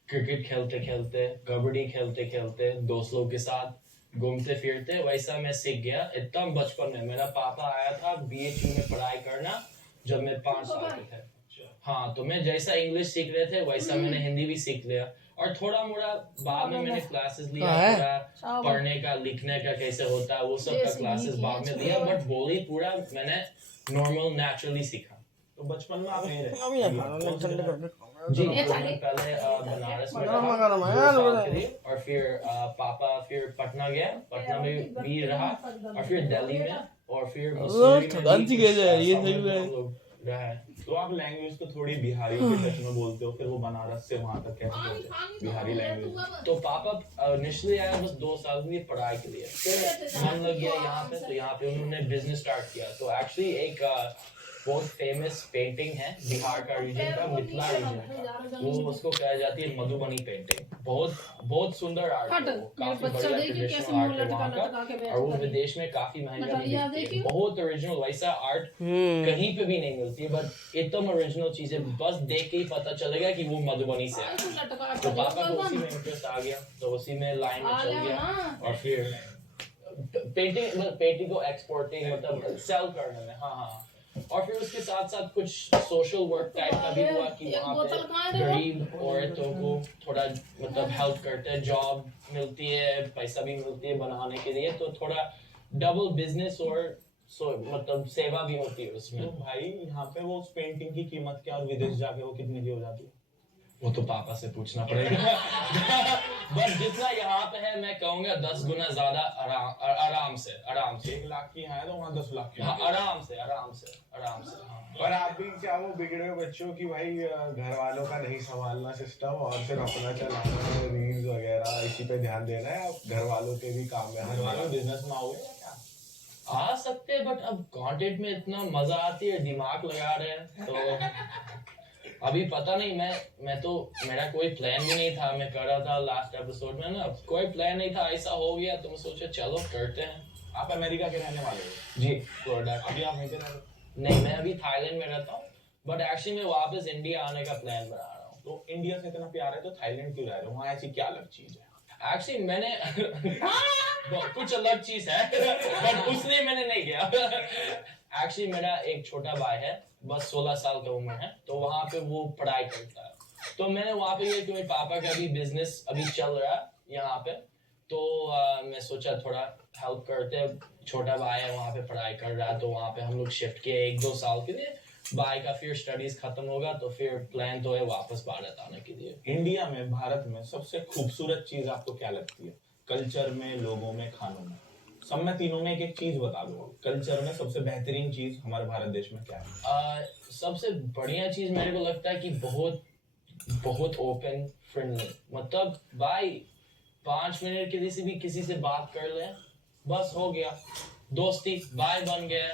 क्रिकेट खेलते खेलते, कबड्डी खेलते खेलते, दोस्त लोग के साथ घूमते फिरते, वैसा मैं सीख गया। इतना बचपन में मेरा पापा आया था BHU में पढ़ाई करना जब मैं 5 साल के थे। हाँ, तो मैं जैसा इंग्लिश सीख रहे थे वैसा मैंने हिंदी भी सीख लिया और थोड़ा मोड़ा बाद में मैंने क्लासेस लिया, पूरा पढ़ने का लिखने का कैसे होता है वो सब का क्लासेस बाद में लिया, बट बोली पूरा मैंने नॉर्मल नेचुरली सीखा। तो बचपन में आप नहीं रहे जी, तो मैं पहले बनारस में रहा 2 साल के लिए और फिर पापा फिर पटना गया, पटना में भी रहा और फिर दिल्ली में और फिर मसूरी में रहा है। तो आप लैंग्वेज तो थोड़ी बिहारी के टच में बोलते हो, फिर वो बनारस से वहां तक कैसे पहुंचे बिहारी लैंग्वेज? तो पापा इनिशियली आया बस 2 साल के लिए पढ़ाई के लिए, फिर मन लग गया यहाँ पे, तो यहाँ पे उन्होंने बिजनेस स्टार्ट किया। तो एक्चुअली एक बहुत फेमस पेंटिंग है बिहार का रीजन का, मिथिला रीजन का, वो उसको कहा जाती है मधुबनी पेंटिंग। बहुत सुंदर आर्ट है वो, काफी बढ़िया ट्रेडिशनल आर्ट है वहाँ का और वो विदेश में काफी महंगा भी बिकती है। बहुत ओरिजिनल, वैसा आर्ट कहीं पे भी नहीं मिलती है, बट एकदम ओरिजिनल चीजें, बस देख के ही पता चलेगा कि वो मधुबनी से है। तो पापा को उसी में इंटरेस्ट आ गया, तो उसी में लाइन में चल गया और फिर पेंटिंग को एक्सपोर्टिंग मतलब सेल करने में, हाँ। और फिर उसके साथ साथ कुछ सोशल वर्क टाइप का भी हुआ कि वहाँ पे गरीब औरतों को थोड़ा मतलब हेल्प करते हैं, जॉब मिलती है, पैसा भी मिलती है बनाने के लिए, तो थोड़ा डबल बिजनेस और मतलब सेवा भी होती है उसमें। तो भाई यहाँ पे वो उस पेंटिंग की कीमत क्या और विदेश जाके वो कितने की हो जाती है? वो तो पापा से पूछना पड़ेगा बस जितना यहाँ पे है मैं कहूँगा 10 गुना ज्यादा आराम से 1 लाख की है तो वहाँ 10 लाख की, हाँ, आराम से हाँ। पर आप भी क्या वो बिगड़े बच्चों की भाई घर वालों का नहीं संभालना सिस्टम और फिर अपना चलाना, रील्स वगैरह इसी पे ध्यान देना है, घर वालों के भी काम में, घर वालों बिजनेस में आओगे आ सकते हैं, बट अब कंटेंट में इतना मजा आती है, दिमाग लगा रहे हैं, तो अभी पता नहीं। मैं तो मेरा कोई प्लान भी नहीं था, मैं कर रहा था लास्ट एपिसोड में ना, कोई प्लान नहीं था, ऐसा हो गया तो मैं सोचा चलो करते हैं। आप अमेरिका के रहने वाले हो? जी, फ्लोरिडा। अभी आप वहीं पे रहते हो? नहीं, मैं अभी थाईलैंड में रहता हूँ, बट एक्चुअली मैं वापस इंडिया आने का प्लान बना रहा हूँ। तो इंडिया से इतना प्यार है तो थाईलैंड क्यों रह रहे हो? वहाँ ऐसी क्या अलग चीज है? एक्चुअली मैंने कुछ अलग चीज है बट उसलिए मैंने नहीं गया। एक्चुअली मेरा एक छोटा भाई है, बस 16 साल का उम्र है, तो वहाँ पे वो पढ़ाई करता है, तो मैंने वहाँ पे ये कि मेरे पापा का भी बिजनेस अभी चल रहा है यहाँ पे, तो मैं सोचा थोड़ा हेल्प करते। छोटा भाई है वहाँ पे पढ़ाई कर रहा है, तो वहाँ पे हम लोग शिफ्ट किए 1-2 साल के लिए। भाई का फिर स्टडीज खत्म होगा तो फिर प्लान तो है वापस भारत आने के लिए। इंडिया में, भारत में सबसे खूबसूरत चीज आपको क्या लगती है? कल्चर में, लोगों में, खानों में? सब में तीनों में एक एक चीज बता दो। कल्चर में सबसे बेहतरीन चीज हमारे भारत देश में क्या है? सबसे बढ़िया चीज मेरे को लगता है कि बहुत बहुत ओपन फ्रेंडली, मतलब भाई 5 मिनट के लिए भी किसी से बात कर ले, बस हो गया, दोस्ती भाई बन गया।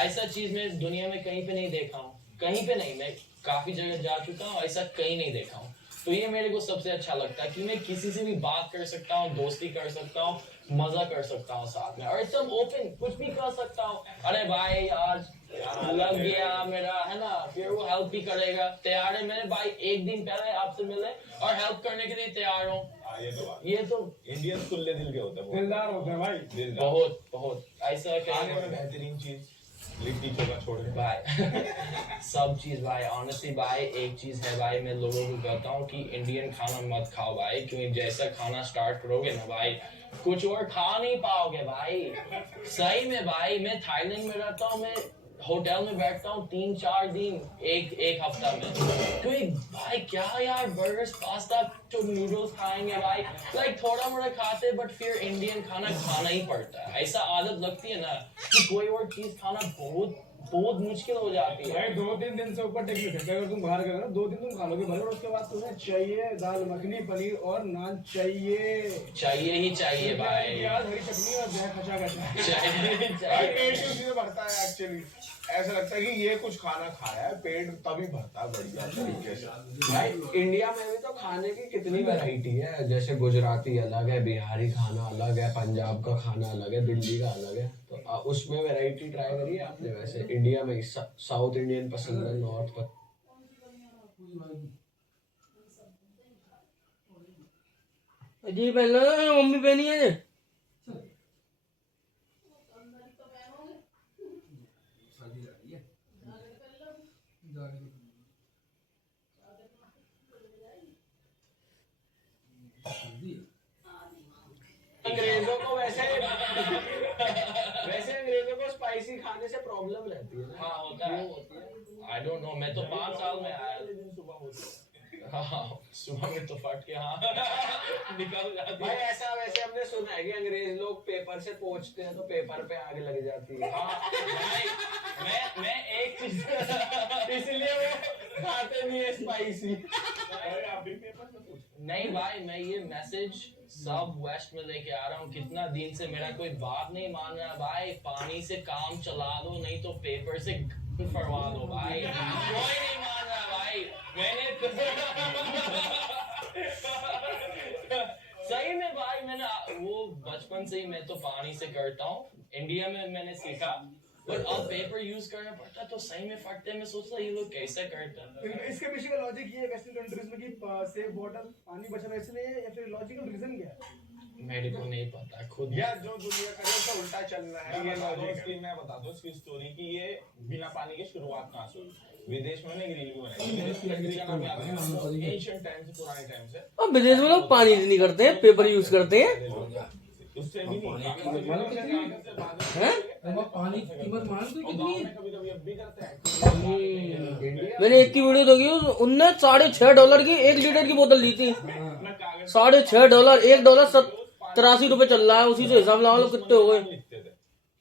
ऐसा चीज मैं दुनिया में कहीं पे नहीं देखा हूँ, कहीं पे नहीं। मैं काफी जगह जा चुका हूँ, ऐसा कहीं नहीं देखा हूँ। तो ये मेरे को सबसे अच्छा लगता है कि मैं किसी से भी बात कर सकता हूँ, दोस्ती कर सकता हूँ, मजा कर सकता हूँ साथ में, और एकदम ओपन कुछ भी कर सकता हूँ। अरे भाई आज लग गया मेरा, है ना, फिर वो हेल्प भी करेगा, तैयार है। मैंने भाई एक दिन पहले आपसे मिले और हेल्प करने के लिए तैयार हूँ। ये तो इंडियन खुले दिल के होते हैं, दिलदार होते हैं भाई, दिलदार। बहुत बहुत ऐसा खाने में बेहतरीन चीज लिट्टी चोखा छोड़ के भाई सब चीज भाई, ऑनेस्टली भाई एक चीज है भाई, मैं लोगों को कहता हूँ कि इंडियन खाना मत खाओ भाई, क्योंकि जैसा खाना स्टार्ट करोगे ना भाई, कुछ और खा नहीं पाओगे भाई। सही में भाई, मैं थाईलैंड में रहता हूँ, मैं होटल में बैठता हूँ 3-4 दिन एक हफ्ता में, क्योंकि भाई क्या यार बर्गर्स पास्ता तो नूडल्स खाएंगे भाई, लाइक थोड़ा मोड़ा खाते, बट फिर इंडियन खाना खाना ही पड़ता है। ऐसा आदत लगती है ना कि कोई और चीज खाना बहुत बहुत मुश्किल हो जाती है। भाई 2-3 दिन से ऊपर टिक नहीं सकते। अगर तुम बाहर गए ना 2 दिन तुम खा लोगे बर्गर, उसके बाद तुम्हें चाहिए दाल मखनी, पनीर और नान चाहिए ही चाहिए भाई। प्याज हरी चटनी और जय खचा चाहिए। पेट उसी में भरता है एक्चुअली। ऐसा लगता है कि ये कुछ खाना खाया है, पेट तभी भरता है बढ़िया तरीके से। भाई इंडिया में भी तो खाने की कितनी वैरायटी है, जैसे गुजराती अलग है, बिहारी खाना अलग है, पंजाब का खाना अलग है, दिल्ली का अलग है। तो उसमें वैरायटी ट्राई करिए आपने। वैसे इंडिया में साउथ इंडियन पसंद है, नॉर्थ का जी पहले मम्मी पहनी है। अंग्रेजों को वैसे अंग्रेजों को स्पाइसी खाने से प्रॉब्लम रहती है। हाँ होता है, आई डोंट नो, मैं तो 5 साल में आया, सुबह होती है। हाँ सुबह में तो फट के हाँ निकल जाती है भाई। ऐसा वैसे हमने सुना है कि अंग्रेज लोग पेपर से पोंछते हैं तो पेपर पे आग लग जाती है। हाँ भाई मैं एक चीज इसलिए वो खाते नहीं है स्पाइसी। नहीं भाई, मैं ये मैसेज सब वेस्ट में लेके आ रहा हूँ। कितना दिन से मेरा कोई बात नहीं मान रहा भाई, पानी से काम चला दो, नहीं तो पेपर से फरवा दो भाई, कोई नहीं मान रहा भाई। मैंने सही में भाई, मैंने वो बचपन से ही मैं तो पानी से करता हूँ, इंडिया में मैंने सीखा, बट अब पेपर यूज करना पड़ता तो सही में फटते हैं। मैं सोचता ये लोग कैसे करते हैं। इसके पीछे का लॉजिक ये है वेस्टर्न कंट्रीज में कि सेव वाटर, पानी बचाना, इसलिए या फिर लॉजिकल रीजन क्या है? मेरे को नहीं पता खुद, यार जो दुनिया करे उसका उल्टा चल रहा है। ये लॉजिक है। मैं बता दूं इसकी स्टोरी कि ये बिना पानी के शुरुआत कहाँ से हुई। विदेश में ग्रिल भी बनाई, विदेश का नाम याद है, एंशिएंट टाइम से, पुराने टाइम से। अब विदेश में लोग पानी नहीं करते हैं, पेपर यूज करते हैं। उससे भी नहीं पानी की कीमत मालूम कितनी है? कभी-कभी अब भी करते हैं। मैंने एक की वीडियो देखी, उनने $6.5 की 1 लीटर की बोतल ली थी। $6.5, $1 83 चल रहा है, उसी से हिसाब लगा लो कितने हो गए।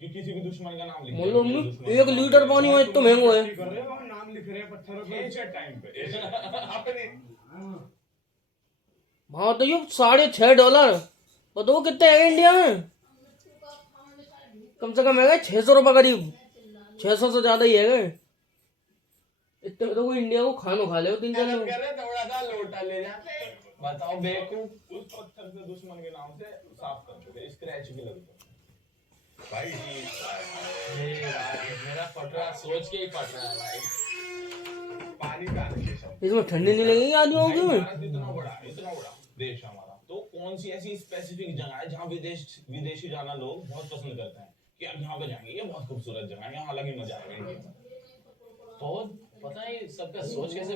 कि किसी भी दुश्मन का नाम लिख, मतलब 1 लीटर पानी में इतना महंगा है। नाम लिख रहे हैं पत्थरों पे एंशिएंट टाइम पे अपने। हाँ तो ये $6.5 बताओ कितने है इंडिया में? कम से कम है 600 रुपये करीब, 600 से ज्यादा ही है। इतने में तो कोई इंडिया को खानो खा ले 3-4 लोग। थोड़ा सा लोटा ले जाते, बताओ बेवकूफ। उस पत्थर से दुश्मन के नाम से साफ करते थे, स्क्रैच भी लगता भाई। मेरा फट रहा, सोच के ही फट रहा है भाई। पानी का शब्द, इसमें ठंडी नहीं लगेगी आदमियों को? इतना बड़ा देश हमारा, तो कौन सी ऐसी स्पेसिफिक जगह है जहाँ विदेशी जाना लोग बहुत पसंद करते हैं कि अब यहाँ पे जाएंगे, ये बहुत खूबसूरत जगह है, यहाँ अलग ही मजा आएगा इंडिया में। बहुत पता है सबका सोच कैसे।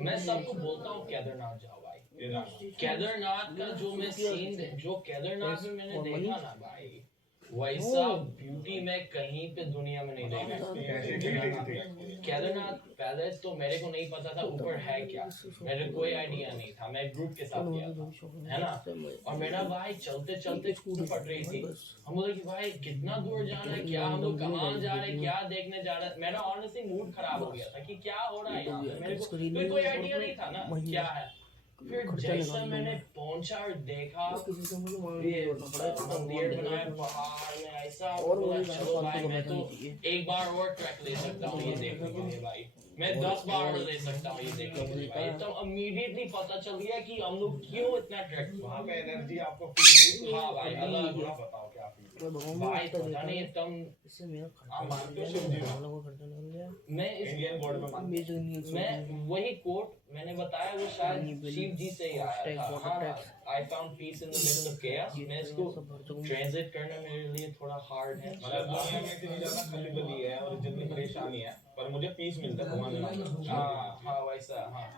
मैं सबको बोलता हूँ केदारनाथ जाओ भाई। केदारनाथ का जो मैं सीन, जो केदारनाथ में मैंने देखा ना भाई, वैसा ब्यूटी मैं कहीं पे दुनिया में नहीं देखा। केदारनाथ पहले तो मेरे को नहीं पता था ऊपर है क्या, मेरे कोई आइडिया नहीं था, मैं ग्रुप के साथ गया था, है ना। और मेरा भाई चलते चलते स्कूल फट रही थी, हम बोले कि भाई कितना दूर जाना है, क्या हम लोग कहाँ जा रहे हैं, क्या देखने जा रहे हैं। मेरा ऑनेस्टली मूड खराब हो गया था कि क्या हो रहा है यहाँ पे, मेरे को कोई आइडिया नहीं था ना क्या है। फिर जैसा मैंने पहुंचा और देखा ये मंदिर बनाया पहाड़ में ऐसा, बोला चलो भाई मैं तो एक बार और ट्रैक ले सकता हूँ ये देखने के लिए भाई, मैं 10 बार और ले सकता हूँ ये देखने के लिए भाई। तो इमीडिएटली पता चल गया कि हम लोग क्यों इतना ट्रैक, वहाँ पे एनर्जी आपको फील हुई? हाँ भाई अलग, बताओ क्या फील भाई पता नहीं एकदम। आप मानते हो शिव जी में? मैं इंडियन गॉड में मानते हो? मैं वही कोट मैंने बताया वो शायद शिव जी से ही आया था। I found peace in the midst of chaos। मैं इसको ट्रांसलेट करना मेरे लिए थोड़ा हार्ड है। मतलब दुनिया में इतनी ज्यादा खलबली है और जितनी परेशानी है, पर मुझे पीस मिलता है भगवान में। हाँ वैसा, हाँ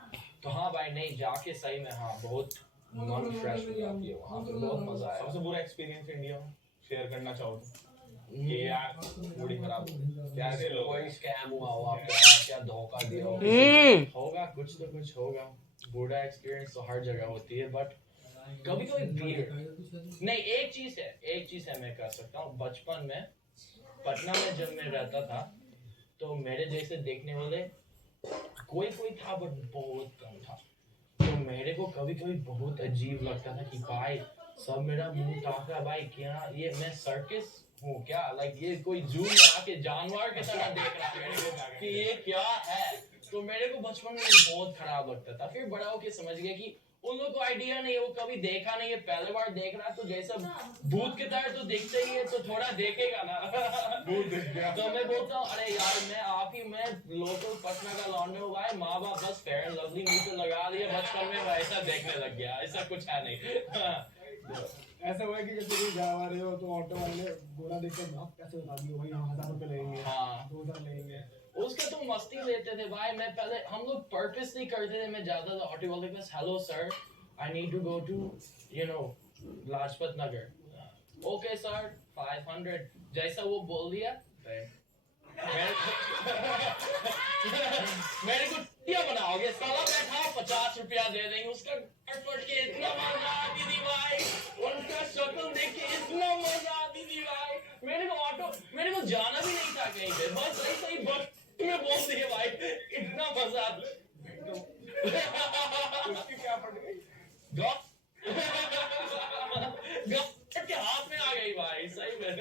तो हाँ भाई नहीं जाके सही में हाँ बहुत मन फ्रेश हो जाती है वहाँ पे, बहुत मजा आया। सबसे बुरा एक्सपीरियंस इंडिया में शेयर करना चाहो तो? कि यार बड़ी खराब क्या ऐसे लोग, कोई स्कैम हुआ हो आपके साथ, क्या धोखा दिया हो? होगा कुछ तो कुछ होगा, बुरा एक्सपीरियंस तो हर जगह होती है, बट कभी कभी भीड़ नहीं। एक चीज है मैं कर सकता हूँ। बचपन में पटना में जब मैं रहता था तो मेरे जैसे देखने वाले कोई था बट बहुत कम था। तो मेरे को कभी कभी बहुत अजीब लगता था कि भाई सब मेरा मुंह ताक रहा, भाई क्या ये मैं सर्कस हूँ क्या, लाइक ये कोई जू में आके जानवर की तरह देख रहा है कि ये क्या है। तो मेरे को बचपन में बहुत खराब लगता था। फिर बड़ा होके समझ गया कि उन लोगों को आइडिया नहीं है, वो कभी देखा नहीं है, पहले बार देख रहा है, तो जैसा भूत की तरह तो दिखते ही है तो थोड़ा देखेगा ना। तो मैं बोलता हूँ अरे यार मैं लोकल पटना का लौंडे हूँ भाई, माँ बाप बस फेयर एंड लवली मुझे तो लगा दिया, बचपन में वैसा देखने लग गया, ऐसा कुछ है नहीं। ऐसा हुआ कि जब तुम जा रहे हो तो ऑटो वाले घोड़ा देखकर आप पैसे बता दिए भाई, 1000 रुपए लेंगे, हाँ 2000 लेंगे। उसके तो मस्ती लेते थे भाई। मैं पहले हम लोग पर्पस नहीं करते थे, मैं जाता था ऑटो वाले के पास, hello sir I need to go to Lajpat Nagar, okay sir 500, जैसा वो बोल दिया मेरे को क्या बनाओगे साला, बैठा 50 रुपया दे देंगे, उसका पट के इतना मजा आती थी भाई, उनका शक्ल देख के इतना मजा आती थी भाई। मेरे को जाना भी नहीं था कहीं पे, बस ऐसा ही बस में बोल दिए भाई, इतना मजा उसकी क्या पड़ गई? के हाथ में आ गई भाई, सही में।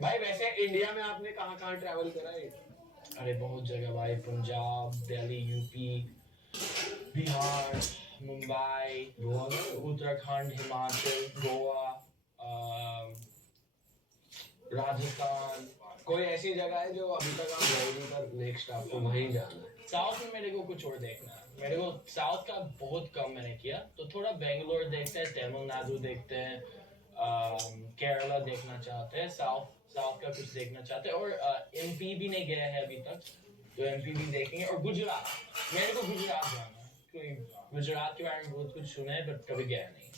भाई वैसे इंडिया में आपने कहाँ ट्रैवल करा है? अरे बहुत जगह भाई, पंजाब, दिल्ली, यूपी, बिहार, मुंबई, उत्तराखंड, हिमाचल, गोवा, राजस्थान। कोई ऐसी जगह है जो अभी तक आप गए नहीं पर नेक्स्ट आपको वहीं जाना है? साउथ में मेरे को कुछ और देखना है, मेरे को साउथ का बहुत कम मैंने किया, तो थोड़ा बेंगलोर देखते हैं, तमिलनाडु देखते हैं, केरला देखना चाहते हैं, साउथ का कुछ देखना चाहते हैं, और एमपी भी नहीं गया है अभी तक, तो एमपी भी देखेंगे, और गुजरात, मेरे को गुजरात जाना है, क्योंकि गुजरात के बारे में बहुत कुछ सुना है बट कभी गया नहीं।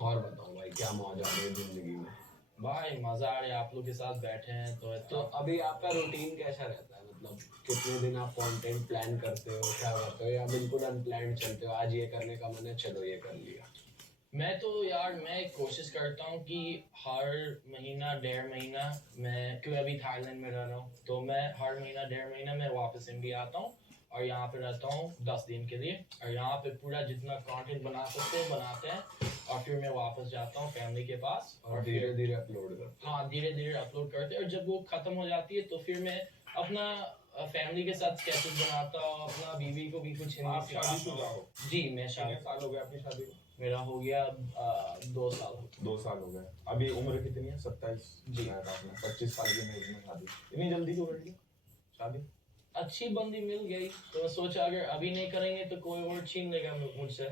और बताओ भाई क्या मौज आ रही है जिंदगी में? भाई मजा आ रहा है, आप लोग के साथ बैठे हैं तो अभी आपका रूटीन कैसा रहता है? मतलब कितने दिन आप कंटेंट प्लान करते हो, क्या करते हो, या बिल्कुल अनप्लान्ड चलते हो, आज ये करने का मन है चलो ये कर लिया? मैं तो यार मैं कोशिश करता हूँ कि हर महीना 1.5 महीना मैं, क्योंकि अभी थाईलैंड में रह रहा हूँ, तो मैं हर महीना 1.5 महीना मैं वापस इंडिया आता हूँ और यहाँ पे रहता हूँ 10 दिन के लिए, और यहाँ पे पूरा जितना कंटेंट बना सकते हैं बनाते हैं, और फिर मैं वापस जाता हूँ फैमिली के पास और धीरे धीरे अपलोड करते। हाँ धीरे धीरे अपलोड करते हैं, और जब वो खत्म हो जाती है तो फिर मैं अपना फैमिली के साथ स्केचेस बनाता हूँ, अपना बीवी को भी कुछ हिंदी सिखाता हूँ। जी मैं कितने साल हो गए अपनी शादी को? मेरा हो गया 2 साल। 2 साल हो गए। अभी उम्र कितनी है? 27 जी। 25 साल की मेरी में शादी, इतनी जल्दी क्यों कर ली शादी? अच्छी बंदी मिल गई तो मैं सोचा अगर अभी नहीं करेंगे तो कोई और छीन लेगा मुझसे।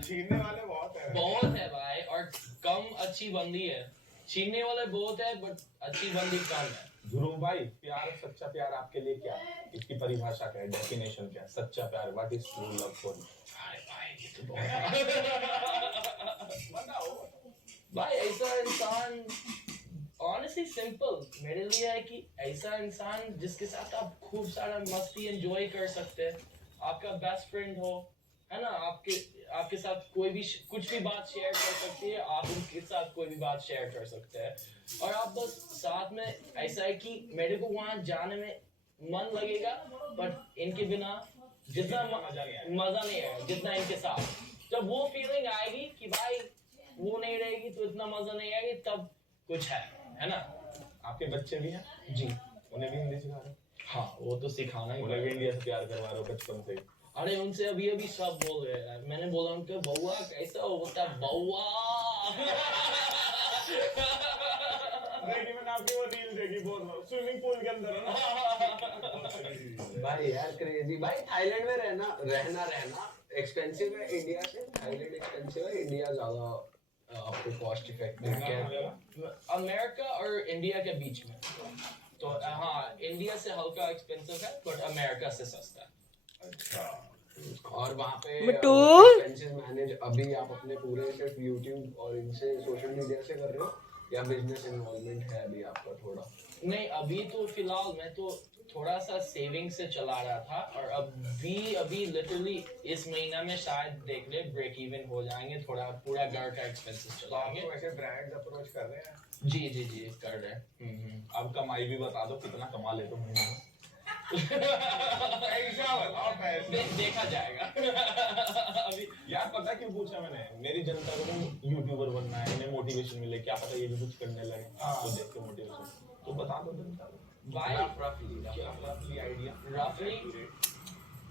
छीनने वाले बहुत है भाई, और कम अच्छी बंदी है, छीनने वाले बहुत है बट अच्छी बंदी कम है। ध्रुव भाई, प्यार, सच्चा प्यार आपके लिए क्या है? इसकी परिभाषा क्या है, डेफिनेशन क्या है? सच्चा प्यार, what is true love for you? अरे भाई ये तो बहुत इंसान ऑनेस्टली सिंपल मेरे लिए है कि ऐसा इंसान जिसके साथ आप खूब सारा मस्ती एंजॉय कर सकते हैं, आपका बेस्ट फ्रेंड हो, है ना, आपके साथ कोई भी कुछ भी बात शेयर कर सकती है, आप उनके साथ कोई भी बात शेयर कर सकते हैं, और आप बस साथ में ऐसा है कि मेरे को वहां जाने में मन लगेगा, बट इनके बिना जितना मजा नहीं आएगा जितना इनके साथ। जब वो फीलिंग आएगी कि भाई वो नहीं रहेगी तो इतना मजा नहीं आएगी, तब कुछ है ना। आपके बच्चे भी हैं जी, उन्हें भी हिंदी सिखा रहे हो? हाँ, वो तो सिखाना ही उन्हें भी इंडिया से प्यार करवा रहे हो बचपन से? अरे उनसे अभी सब बोल रहे हैं। मैंने बोला उनके बउआ कैसा होता है बउआ। देखी मैंने आपकी वो रील देखी, बहुत स्विमिंग पूल के अंदर है ना। भाई यार क्रेजी भाई, थाईलैंड में रहना एक्सपेंसिव है इंडिया से। थाईलैंड एक्सपेंसिव है, इंडिया ज्यादा आपको कॉस्ट इफेक्टिव है। अमेरिका और इंडिया के बीच में, तो हाँ इंडिया से हल्का एक्सपेंसिव है बट अमेरिका से सस्ता है। अच्छा, और वहाँ पे मिट्टू एक्सपेंसेस मैनेज अभी आप अपने पूरे सिर्फ यूट्यूब और इनसे सोशल मीडिया से कर रहे हो या बिजनेस इन्वॉल्वमेंट है अभी आपका थोड़ा? नहीं, अभी तो फिलहाल मैं तो थोड़ा सा सेविंग से चला रहा था, और अभी लिटरली इस महीना में शायद देख ले ब्रेक इवन हो जाएंगे, थोड़ा पूरा घर का एक्सपेंसेस चलाएंगे। तो वैसे ब्रांड्स अप्रोच कर रहे हैं? जी कर रहे हैं। अब कमाई भी बता दो, कितना कमा लेते हो महीने में? पैसा बताओ, पैसा देखा जाएगा। अभी यार पता क्यों पूछा मैंने, मेरी जनता को तो यूट्यूबर बनना है, इन्हें मोटिवेशन मिले, क्या पता ये भी कुछ करने लगे तो देख के मोटिवेशन। तो बता दो जनता को रफली आइडिया।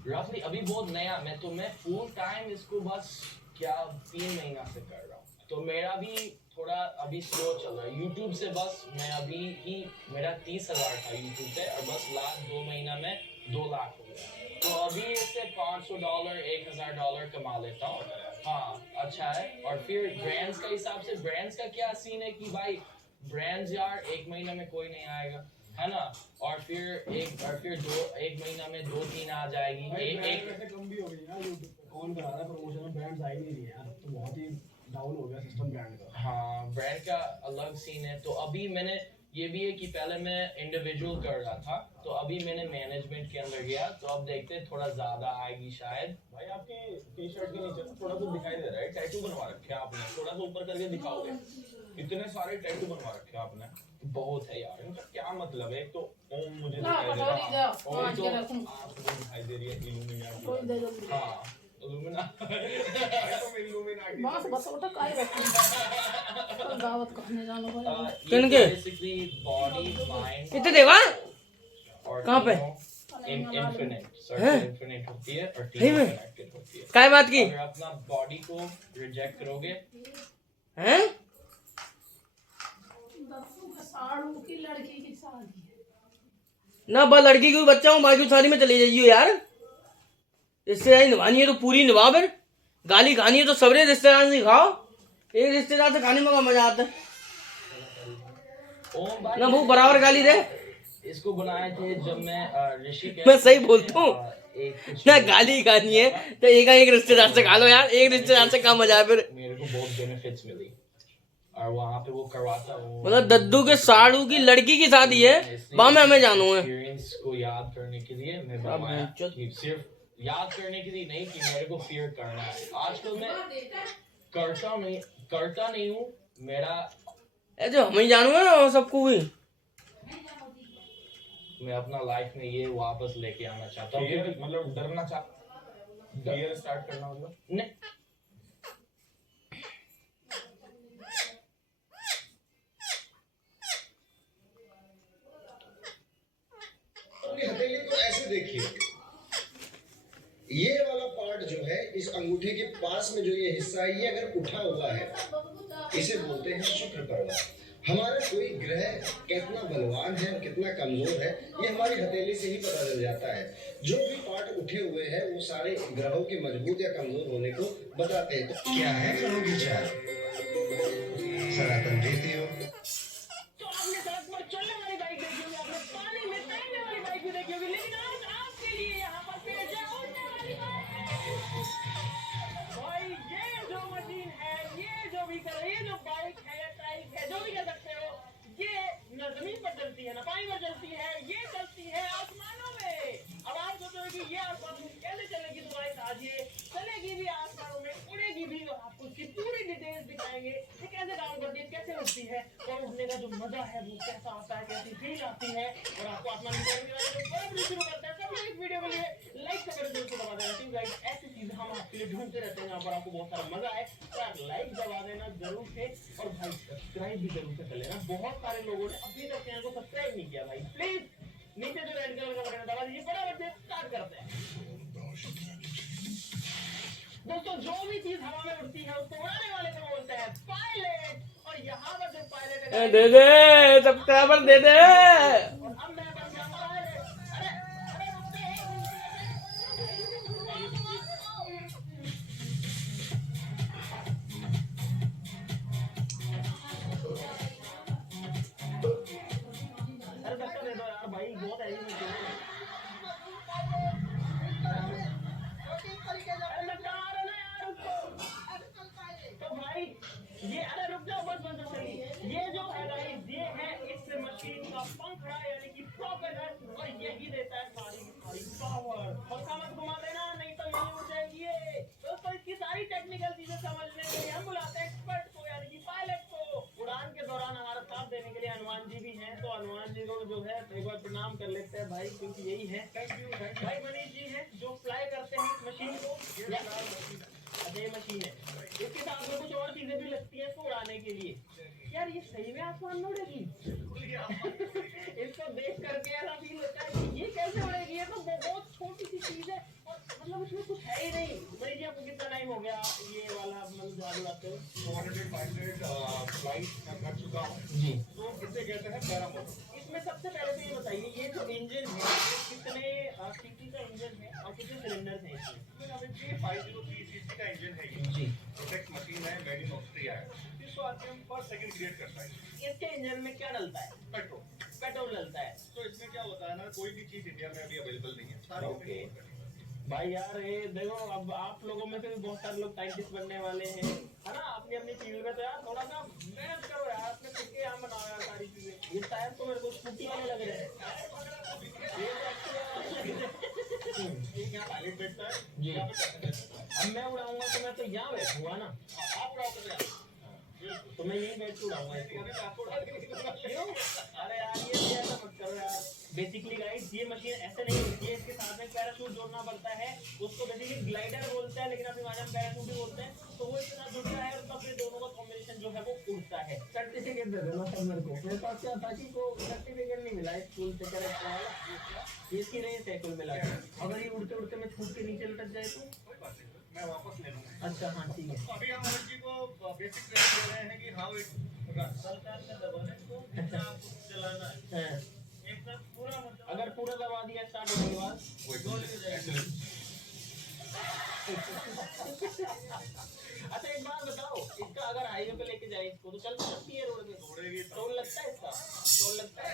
रफली अभी बहुत नया, मैं फुल टाइम इसको बस 3 महीना से कर रहा हूँ, तो मेरा भी थोड़ा अभी स्लो चल रहा है यूट्यूब से। बस मैं अभी ही मेरा 30,000 था यूट्यूब पे, और बस लास्ट 2 महीना में 2 लाख हो गया, तो अभी इससे $500 $1,000 कमा लेता हूँ। हाँ, अच्छा है। और फिर ब्रांड्स का हिसाब से, ब्रांड्स का क्या सीन है कि भाई ब्रांड्स यार 1 महीना में कोई नहीं आएगा, है ना, और फिर एक महीना में 2-3 आ जाएगी। एक कम भी हो गई ना यूट्यूब पे, कौन करा रहा है प्रमोशन में, ब्रांड्स आ ही नहीं रही है यार, तो बहुत ही डाउन हो गया सिस्टम ब्रांड का। हाँ, ब्रांड का अलग सीन है। तो अभी मैंने ये भी है कि पहले मैं इंडिविजुअल कर रहा था, तो अभी मैंने मैनेजमेंट के अंदर गया, तो अब देखते हैं थोड़ा ज्यादा आएगी शायद। भाई आपकी टी शर्ट के नीचे थोड़ा तो दिखाई दे रहा है, टैटू बनवा रखे हैं आपने, थोड़ा सा ऊपर करके दिखाओगे? इतने सारे टैटू बनवा रखे हैं आपने, बहुत है यार। इनका क्या मतलब है? एक तो ओम मुझे दिखाई दे रहा है, और तो आपको दिखाई दे रही है इल्यूमिनाटी। हाँ, किनके कितने देवा कहाँ पे इन्फिनिट होती है और टीम कनेक्टेड होती है। क्या बात की? अगर अपना बॉडी को रिजेक्ट करोगे हैं? ना बा लड़की की बच्चा हूँ, बाकी शादी में चले जाइयो यार। रिश्तेदारी निभानी है तो पूरी निभा, फिर गाली खानी है तो सबरे रिश्तेदार से खाओ, एक रिश्तेदार से खाने में का मजा आता है ना, वो बराबर गाली दे। इसको बनाए थे जब मैं ऋषि मैं सही बोलता हूँ ना, गाली खानी है तो एक रिश्तेदार से खा लो यार, एक रिश्तेदार से कम मजा है। फिर मेरे को बहुत बेनिफिट्स मिली, और वहाँ पे वो करवाता हूँ। मतलब दद्दू के साड़ू की लड़की की शादी है, वहाँ में हमें जानू है। एक्सपीरियंस को याद करने के लिए मैं बनवाया, कि सिर्फ याद करने के लिए नहीं कि मेरे को फियर करना है। आजकल मैं करता नहीं हूँ मेरा, जो हमें जानू है ना सबको भी। मैं अपना लाइफ में ये वापस लेके आना चाहता हूँ, मतलब डरना चाहता, फियर स्टार्ट करना मतलब नहीं। हथेली को ऐसे देखिए, ये वाला पार्ट जो है इस अंगूठे के पास में जो ये हिस्सा है, ये अगर उठा हुआ है इसे बोलते हैं शुक्र पर्वत। हमारा कोई ग्रह कितना बलवान है और कितना कमजोर है ये हमारी हथेली से ही पता चल जाता है। जो भी पार्ट उठे हुए हैं वो सारे ग्रहों के मजबूत या कमजोर होने को बताते हैं। तो क्या है ग्रहों की चाल? सनातन जीती हो। तो आपने सड़क पर चलने वाली बाइक देखी होगी, आपने पानी में तैरने वाली बाइक भी देखी होगी, लेकिन आज आपके लिए यहाँ पर पेश है उड़ने वाली बाइक। भाई ये जो मशीन है, ये जो व्हीकल है, ये जो बाइक है या ट्राइक है, जो भी कह सकते बताएंगे ये कैसे काम करती है, कैसे उठती है और उठने का जो मजा है वो कैसा आता है, कैसी फील आती है और आपको आत्मा शुरू करता है। सब लोग इस वीडियो के लिए लाइक का बटन जरूर दबा देना क्योंकि गाइस ऐसी चीजें हम आपके लिए ढूंढते रहते हैं जहाँ पर आपको बहुत सारा मजा आए। तो यार लाइक दबा देना जरूर से और भाई सब्सक्राइब भी जरूर से कर लेना। बहुत सारे लोगों ने अभी तक चैनल को सब्सक्राइब नहीं किया भाई, प्लीज नीचे जो रेड कलर का बटन दबा दीजिए। फटाफट से स्टार्ट करते हैं दोस्तों। जो भी चीज हवा में उड़ती है उसको उड़ाने वाले को बोलते हैं पायलट। और यहाँ पर जो पायलट है दे दे सब्सक्राइबर दे दे। अब मैं बन जाऊंगा पायलट। अरे अरे धक्का दे दो यार भाई, बहुत है तो भाई ये। अरे रुक जाओ बस बस चलिए। ये जो है गाइस ये है इस मशीन का पंखड़ा यानी कि प्रोपेलर और यही देता है सारी पावर। पंखा मत घुमा देना नहीं तो यही उड़ जाएगी ये। दोस्तों इसकी सारी टेक्निकल चीजें समझने के लिए हम बुलाते हैं एक्सपर्ट को यानी कि पायलट को। उड़ान के दौरान हमारा साथ देने के लिए हनुमान जी भी हैं, तो हनुमान जी को जो है एक बार प्रणाम कर लेते हैं भाई क्योंकि यही है। थैंक यू भाई। मनीष जी है जो फ्लाई करते हैं इस मशीन को। अच्छा ये मशीन है, इसके साथ में कुछ और चीजें भी लगती है इसको उड़ाने के लिए। यार ये सही में आसमान में उड़ेगी इसको देख करके ऐसा फील होता है कि ये कैसे उड़ेगी। ये तो बहुत छोटी सी चीज है और मतलब इसमें कुछ है ही नहीं। भाई जी आपको कितना टाइम हो गया ये वाला मतलब जहाज उड़ाते हो? 400-500 फ्लाइट कर चुका हूँ जी। तो इसे कहते हैं पैरामोटर। इसमें सबसे पहले तो ये बताइए ये जो इंजन है ये कितने सीसी का इंजन है और कितने सिलेंडर हैं इसमें? 503 सीसी का इंजन है ये जी। प्रोटेक्ट मशीन है, मेड इन ऑस्ट्रिया है। 300 आरपीएम पर सेकंड क्रिएट करता है। इसके इंजन में क्या डलता है? पेट्रोल। पेट्रोल डलता है। तो इसमें क्या होता है ना, कोई भी चीज इंडिया में अभी अवेलेबल नहीं है, सारी ओके भाई यार ये देखो अब आप लोगों में से भी बहुत सारे लोग साइंटिस्ट बनने वाले हैं है ना अपनी अपनी फील्ड में। तो यार थोड़ा सा मेहनत करो यार, अपने खुद के यहाँ बनाओ यार सारी चीजें। ये टायर तो मेरे को स्कूटी वाले लग रहे हैं। एक यहाँ पायलट बैठता है जी। अब मैं उड़ाऊंगा तो मैं तो यहाँ बैठूंगा ना, आप उड़ाओगे तो मैं यही बैठ के उड़ाऊंगा इसको। क्यों? अरे यार ये ऐसा मत करो यार। बेसिकली गाइस ये मशीन ऐसे नहीं होती है, इसके साथ में पैराशूट जोड़ना पड़ता है। उसको बेसिकली ग्लाइडर बोलते हैं लेकिन अपनी भाषा में पैराशूट भी बोलते हैं। तो वो इसके साथ जुड़ता है और तब ये दोनों का कॉम्बिनेशन जो है वो उड़ता है। सर्टिफिकेट दे देना सब मेरे को। मेरे पास क्या था कि को सर्टिफिकेट नहीं मिला स्कूल से करेक्ट वाला, इसकी रेस है कुल मिला के। अगर ये उड़ते उड़ते में छूट के नीचे लटक जाए तो कोई बात नहीं, मैं वापस ले लूंगा। अच्छा हाँ ठीक है। अभी हम जी को बेसिक ट्रेनिंग दे रहे हैं कि हाउ इट सरकार का दबाने को चलाना है। एक साथ पूरा अगर पूरा दबा दिया स्टार्ट होने के बाद अच्छा एक बात बताओ, इसका अगर हाईवे पे लेके जाए इसको तो चल सकती है रोड पे? दौड़ेगी। टोल लगता है इसका? टोल लगता है?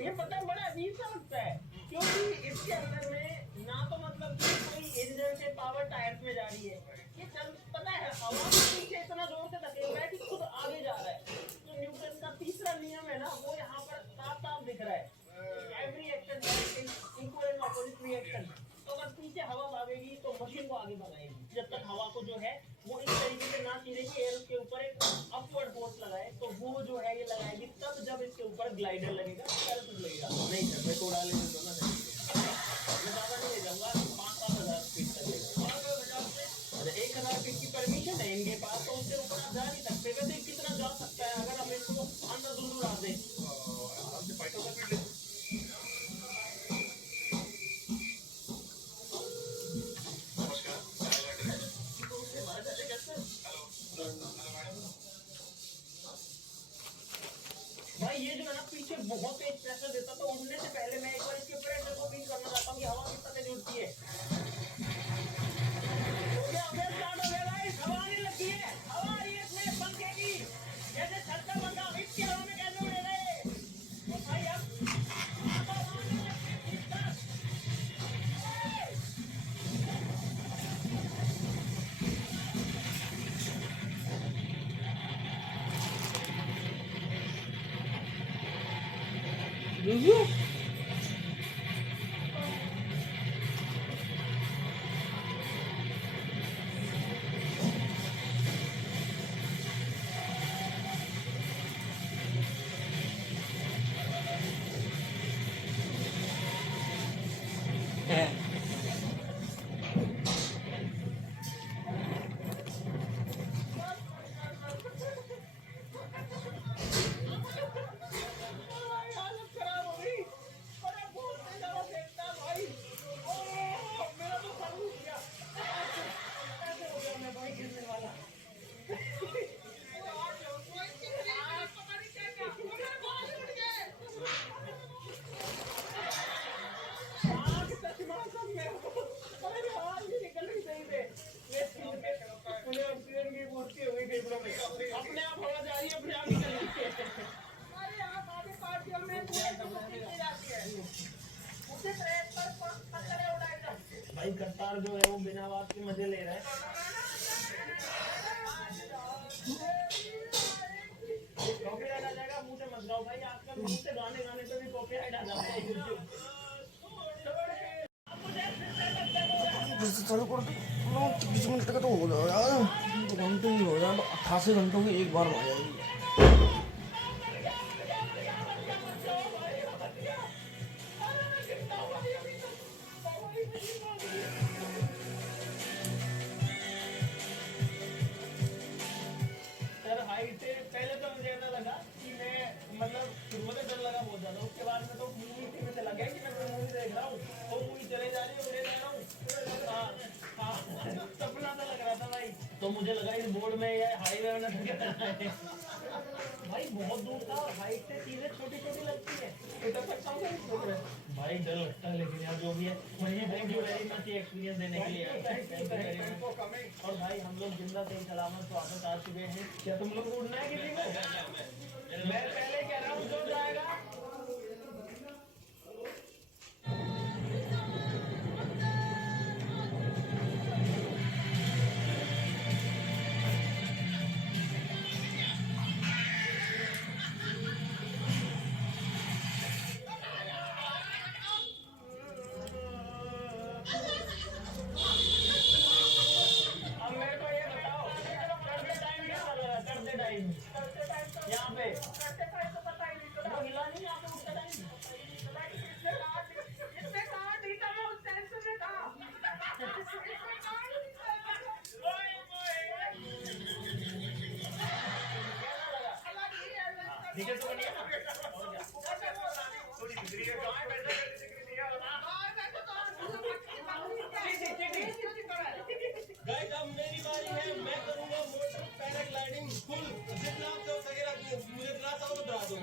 ये पता है बड़ा अजीब सा लगता है क्योंकि इसके अंदर में ना तो मतलब कि कोई इंजन से पावर टायर्स में जा रही है। ये चल पता है हवा के पीछे इतना जोर से धकेल रहा है कि खुद आगे जा रहा है। तो न्यूटन का तीसरा नियम है ना वो यहाँ पर साफ साफ दिख रहा है। Every action has equal and opposite reaction. तो अगर पीछे हवा भागेगी तो मशीन को आगे भगाएगी। जब तक हवा को जो है वो इस तरीके से ना चीरेगी, एयर उसके ऊपर एक अपवर्ड फोर्स लगाए तो वो जो है ये लगाएगी तब जब इसके ऊपर ग्लाइडर लगेगा, पैराशूट लगेगा। नहीं सर मैं तो उड़ा ले तो ना सर मैं ज़्यादा नहीं ले जाऊंगा, 5-7 हज़ार फीट तक लेगा। 1000 फीट की परमिशन है इनके पास तो उससे ऊपर आप जा नहीं सकते। वैसे कितना जा सकता है अगर हम इसको अंदर दूर उड़ा दें? आराम से 5000 फीट ले। भाई ये जो है ना पीछे बहुत तेज प्रेशर देता तो उड़ने से पहले मैं एक बार इसके प्रेशर को फील करना चाहता हूँ कि हवा कितना तेज उड़ती है। हो गया फिर स्टार्ट हो गया गाइस, हवा आने लगी है। हवा आ रही है इसमें पंखे की, जैसे छत का पंखा इसकी हवा में देखियो अपने आप हवा जा रही है, अपने आप निकल रही है। अरे यहाँ बाकी पार्टियों में भाई कट्टार जो है वो बिना बात के मजे ले रहा है। कॉपीराइट आ जाएगा, मुंह से मत गाओ भाई, आजकल मुंह से गाने गाने पे भी कॉपीराइट आ जाता है यूट्यूब। चालू कर दो 30 मिनट का तो हो जाएगा यार, घंटे ही हो जाए 88 घंटों की एक बार में आ जाएगी। सर हाइट पहले तो मुझे ऐसा लगा कि मैं मतलब शुरू में डर लगा बहुत ज्यादा, उसके बाद में तो मूवी में चला गया कि मैं कोई मूवी देख रहा हूँ, वो मूवी चले जा रही है, मैं रह रहा हूँ। सपना सा लग रहा था भाई, तो मुझे लगा इस बोर्ड में या हाईवे में न भाई बहुत दूर था और हाइट से चीजें छोटी छोटी लगती है, उतर सकता हूँ भाई, डर लगता है लेकिन यार जो भी है वही। Thank you very much experience देने के लिए। और भाई हम लोग जिंदा सही सलामत वापस आ चुके हैं। क्या तुम लोग उड़ना है किसी को? मैं पहले कह रहा हूँ जो जाएगा। अब मेरे को ये बताओ करते टाइम क्या लग रहा है? करते टाइम यहाँ पे वो हिला नहीं यहाँ पे उठते टाइम। ठीक है तो बढ़िया ना? थोड़ी बिगड़ी है गाइस, अब मेरी बारी है, मैं करूंगा मोटर पैराग्लाइडिंग फुल। जितना आप हो सकेगा मुझे दिलाता हो तो दिला दो।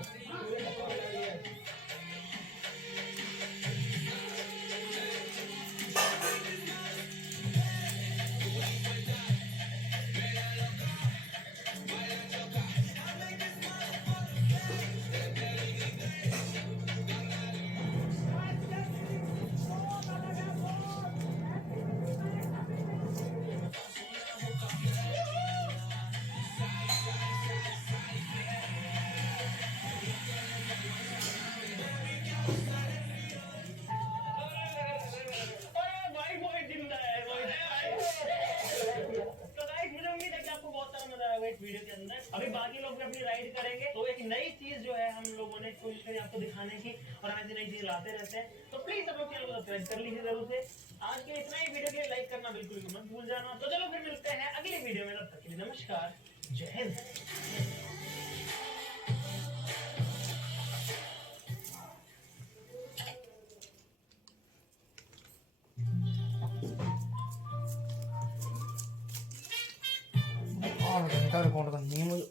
वीडियो के अंदर अभी बाकी लोग भी अपनी राइड करेंगे, तो एक नई चीज जो है हम लोगों ने कोशिश करी आपको दिखाने की, और हम ऐसी नई चीज लाते रहते हैं। तो प्लीज सब लोग चैनल को सब्सक्राइब कर लीजिए जरूर से। आज के इतना ही, वीडियो के लिए लाइक करना बिल्कुल भी मत भूल जाना। तो चलो फिर मिलते हैं अगली वीडियो में, तब तक के लिए नमस्कार, जय हिंद। घंटा रिकॉर्ड करनी है मुझे।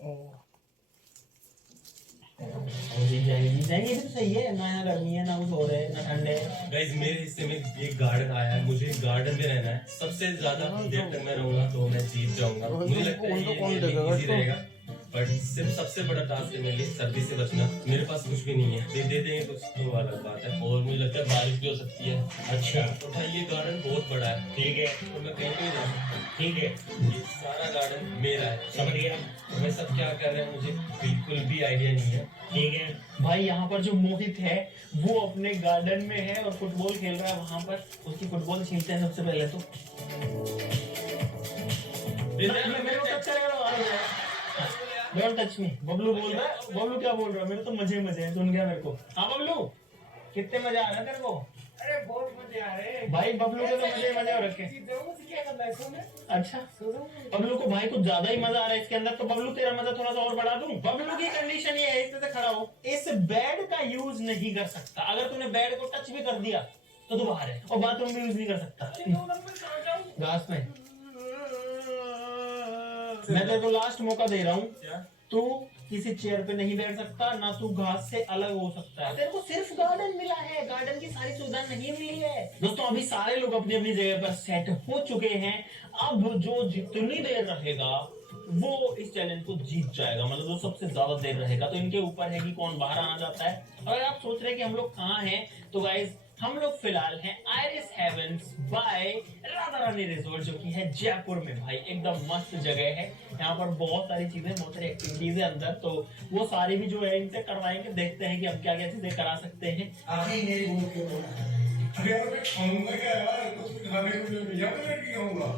ये तो सही है ना, यहाँ गर्मी है ना कुछ हो रहा है ना ठंडे। गाइस मेरे हिस्से में एक गार्डन आया है, मुझे गार्डन में रहना है। सबसे ज्यादा देर तक मैं रहूंगा तो मैं जीत जाऊंगा। मुझे लगता है ये मेरे लिए इजी रहेगा। बट सिर्फ सबसे बड़ा टास्क है मेरे लिए सर्दी से बचना। मेरे पास कुछ भी नहीं है, दे देंगे कुछ तो अलग बात है। और मुझे लगता है बारिश भी हो सकती है। अच्छा तो भाई ये गार्डन बहुत बड़ा है, ठीक है, तो मैं कहीं भी जा सकता हूँ। ठीक है, ये सारा गार्डन मेरा है, समझ गया। तो मैं सब क्या कर रहे हैं मुझे बिल्कुल भी आइडिया नहीं है। ठीक है भाई यहाँ पर जो मोहित है वो अपने गार्डन में है और फुटबॉल खेल रहा है वहाँ पर। उसकी फुटबॉल छीनते हैं सबसे पहले तो। मेरे को टच करेगा तो डोंट टच मी। बबलू बोल रहा है, बबलू क्या बोल रहा है? मेरे तो मजे हैं, सुन गया मेरे को। हाँ बबलू, कितने मजे आ रहे हैं तेरे को? अरे बहुत मजे आ रहे हैं भाई बबलू के तो मजे हो रखे। क्या करना है इसमें? अच्छा बबलू को भाई कुछ ज्यादा ही मजा आ रहा है इसके अंदर। तो बबलू तेरा मजा थोड़ा सा और बढ़ा दूं। बबलू की कंडीशन ये है, इस तरह से खड़ा हो, इस बेड का यूज नहीं कर सकता। अगर तूने बेड को टच भी कर दिया तो तू बाहर है, और बाथरूम भी यूज नहीं कर सकता। घास में मैं तेरे को लास्ट मौका दे रहा हूँ, तू किसी चेयर पे नहीं बैठ सकता, ना तू घास से अलग हो सकता है। तेरे को सिर्फ गार्डन मिला है, गार्डन की सारी सुविधा नहीं मिली है। दोस्तों अभी सारे लोग अपनी अपनी जगह पर सेट हो चुके हैं। अब जो जितनी देर रहेगा वो इस चैलेंज को जीत जाएगा, मतलब जो सबसे ज्यादा देर रहेगा। तो इनके ऊपर है कि कौन बाहर आना चाहता है। अगर आप सोच रहे हैं कि हम लोग कहाँ हैं, तो गाइस हम लोग फिलहाल हैं iris heavens bye Radha Rani resort, जो कि है जयपुर में। भाई एकदम मस्त जगह है, यहाँ पर बहुत सारी चीजें, बहुत सारी एक्टिविटीज है अंदर। तो वो सारी भी जो है इनसे करवाएंगे, देखते हैं कि हम क्या क्या चीजें करा सकते हैं। अरे यार मैं खाऊंगा क्या यार? कुछ खाने को नहीं मिला, मैं क्या खाऊंगा?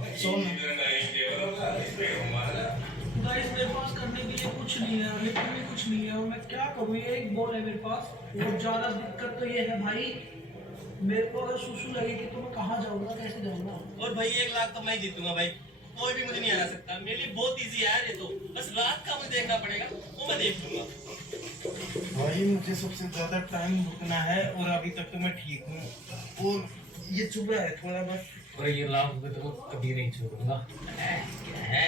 गाइस मेरे पास करने के लिए कुछ नहीं है, लिटरली कुछ नहीं है, और मैं क्या करूँ? ये एक बॉल है मेरे पास। और ज्यादा दिक्कत तो ये है भाई, मेरे को अगर सुसु लगेगी तो मैं कहाँ जाऊंगा, कैसे जाऊंगा? और भाई 1 लाख तो मैं जीतूंगा भाई, कोई भी मुझे नहीं हरा सकता। मेरे लिए बहुत इजी है यार ये तो, बस रात का मुझे देखना पड़ेगा, वो मैं देख लूंगा। भाई मुझे सबसे ज्यादा टाइम रुकना है, और अभी तक तो मैं ठीक हूँ, और ये चुभ रहा है थोड़ा बस। और ये लाख रुपए तो कभी नहीं छोड़ूंगा। क्या है?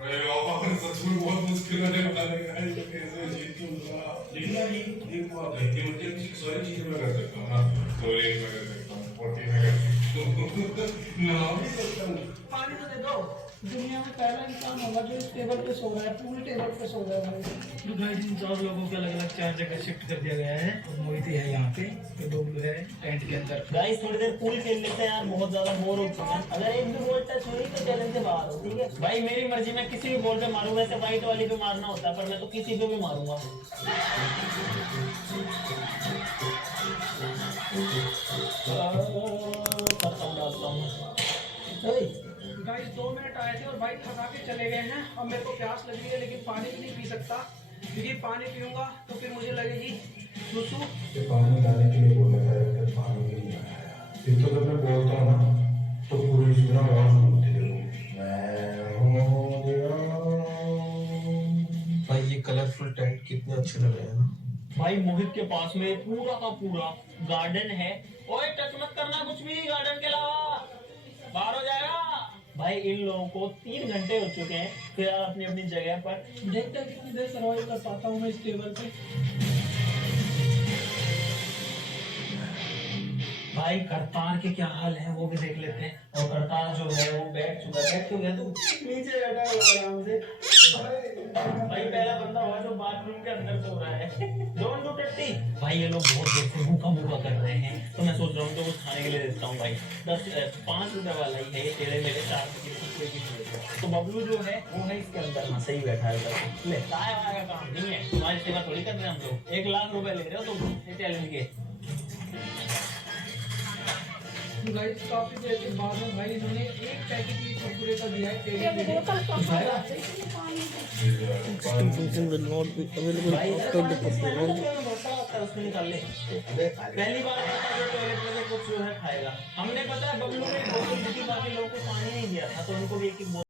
अरे बाबा सच में बहुत मुश्किल है बताने का, ये कैसे जीतूंगा? लेकिन यार ये बात है कि मुझे सारी चीजें मैं कर सकता हूँ ना, स्टोरेज में कर सकता हूँ, फोर्टी में कर सकता हूँ, ना भी सकता हूँ। पानी तो दे दो। दुनिया में पहला इंसान होगा जो इस टेबल पे सो रहा है, पूरे टेबल पे सो रहा है भाई। तो गाइस इन 4 लोगों को अलग अलग 4 जगह शिफ्ट कर दिया गया है, और मोहित है यहाँ पे, तो बबलू है टेंट के अंदर। गाइस थोड़ी देर पूल खेल लेते हैं यार, बहुत ज्यादा बोर हो चुके हैं। अगर एक भी बॉल टच हुई तो चैलेंज से बाहर हो, ठीक है भाई? मेरी मर्जी, मैं किसी भी बॉल पे मारूंगा। वैसे व्हाइट वाली पे मारना होता है, पर मैं तो किसी पे भी मारूंगा। गाइस 2 मिनट आए थे और भाई थका के चले गए हैं। अब मेरे को प्यास लग रही है, लेकिन पानी भी नहीं पी सकता, क्योंकि पानी पीऊंगा तो फिर मुझे लगेगी सुसु। पानी लाने के लिए बोला था, पानी भी नहीं आया। फिर तो जब मैं बोलता हूँ ना तो पूरी सुना आवाज सुनते भाई ये कलरफुल टेंट कितने अच्छे लग रहे हैं ना भाई। मोहित के पास में पूरा का पूरा गार्डन है। ओए टच मत करना कुछ भी गार्डन के अलावा, बाहर हो जाएगा। भाई इन लोगों को 3 घंटे हो चुके हैं फिलहाल अपनी अपनी जगह पर। देखते हैं कितनी देर सर्वाइव कर पाता हूँ मैं इस टेबल पे। भाई करतार के क्या हाल है वो भी देख लेते हैं। और करतार जो है वो बैठ चुका है। बैठ क्यों गया तू? नीचे बैठा हुआ आराम से। भाई पहला बंदा हुआ जो बाथरूम के अंदर सो रहा है। डोंट डू टट्टी। भाई ये लोग बहुत देर से भूखा कर रहे हैं, तो मैं सोच रहा हूँ तो कुछ खाने के लिए देता हूँ भाई। 5 रुपए वाला ही है ये, टेढ़े मेरे 4 रुपए की प्लेट। तो बबलू जो है वो है इसके अंदर। हाँ सही बैठा है उधर। ले चाय वाय का काम नहीं है, तुम्हारी सेवा थोड़ी कर रहे हैं हम लोग। 1 लाख रुपए ले रहे हो तुम ये चैलेंज के। गाइस काफी देर के बाद में भाई इन्होंने एक पैकेट की कुरकुरे का दिया है। टेढ़े मेढ़े। उसमें निकाल ले। पहली बार टॉयलेट में से कुछ जो है खाएगा। हमने पता है बबलू ने बोतल दी थी, बाकी लोगों को पानी नहीं दिया था, तो उनको भी एक